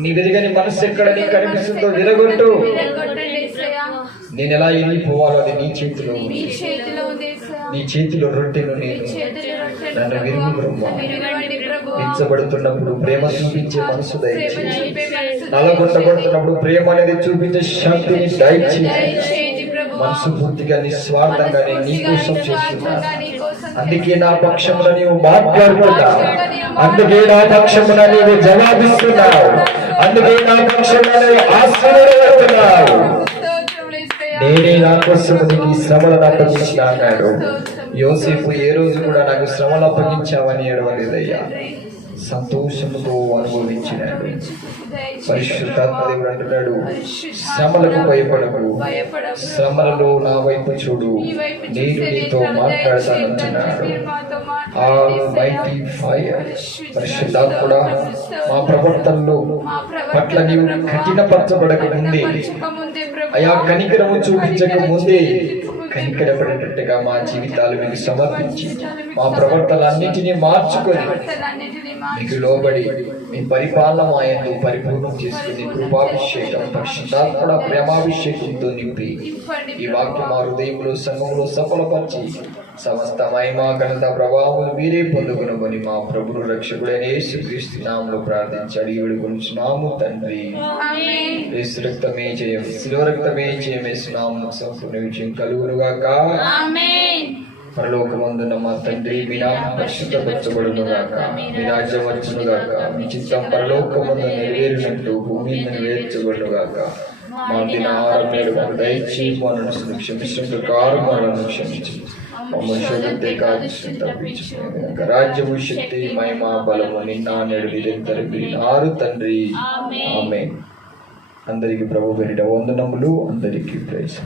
నీ విరిగని మనస్సు ఎక్కడ నీకు కనిపిస్తుందో విరగొట్టు. నేను ఎలా వెళ్ళిపోవాలో అది నీ చేతిలో ఉంది. నీ చేతిలో రొట్టెను నేను, నన్ను విరుగు బ్రహ్మ. పిచ్చబడుతున్నప్పుడు ప్రేమ చూపించే మనసు దయచేసి, నలగొట్టబడుతున్నప్పుడు ప్రేమ అనేది చూపించే శక్తిని దయచేసి, మనసు పూర్తిగా నిస్వార్థంగా నేను నీ కోసం చేస్తున్నాను. అందుకే నా పక్షమున నీవు మాట్లాడుతున్నావు, అందుకే నా పక్షమున నీవు జవాబిస్తున్నావు, అందుకే నా పక్షమున నీవు ఆశీర్వదిస్తున్నావు. నేనే నా కోసం నీకు ఈ శ్రమలను అప్పగించిన అన్నాడు. యోసేపు ఏ రోజు కూడా నాకు శ్రమలు అప్పగించావని ఏడవలేదయ్యా, సంతోషముతో అనుభవించినాడు. పరిశుద్ధాత్మ దేవుడు అంటున్నాడు, శ్రమలకు భయపడకు, శ్రమలలో నా వైపు చూడు, నేను నీతో మాట్లాడతానంటున్నాడు. పరిశుద్ధాత్ముడా, మా ప్రవర్తనలో పట్ల నీవు కఠినపరచబడక ముందే, అయా కనికరము చూపించక ముందే కనికరపడేటట్టుగా మా జీవితాలు మీకు సమర్పించి మా ప్రవర్తనలన్నింటినీ మార్చుకొని మీకు లోబడి మీ పరిపాలన మాయందు పరిపూర్ణం చేసుకుని కృపాభిషేకం పరిశుద్ధాత్మ ప్రేమాభిషేకంతో నింపి ఈ వాక్యం మా హృదయంలో సంఘంలో సఫలపరిచి సమస్త మహిమా ఘనత ప్రభావం మీరే పొందుకొనుకొని మా ప్రభువు రక్షకుడైన యేసుక్రీస్తు నామములో ప్రార్థించి అడిగి వేడుకొనుచున్నాము తండ్రి. యేసు రక్తమే జయం, శిలువ రక్తమే జయం. యేసు నామమునకు సంపూర్ణ విజయం కలుగునుగాక. పరలోకమందున్న మా తండ్రి, మీ నామం పరిశుద్ధపరచబడునుగాక, మీ రాజ్యం వచ్చునుగాక, మీ చిత్తం పరలోకమందు నెరవేరినట్లు భూమి మీద నెరవేర్చబడునుగాక. మా దినహారం నేడు మాకు దయచేసి, మనను క్షమించిన ప్రకారం మనల్ని క్షమించు, మమ్మల్ని శోధనకు తప్పించు. రాజ్యము శక్తి మహిమ బలము నిన్న నేడు నిరంతరం తండ్రి. ఆమేన్. అందరికి ప్రభు పేరిట వందనములు. అందరికీ ప్రైజ్.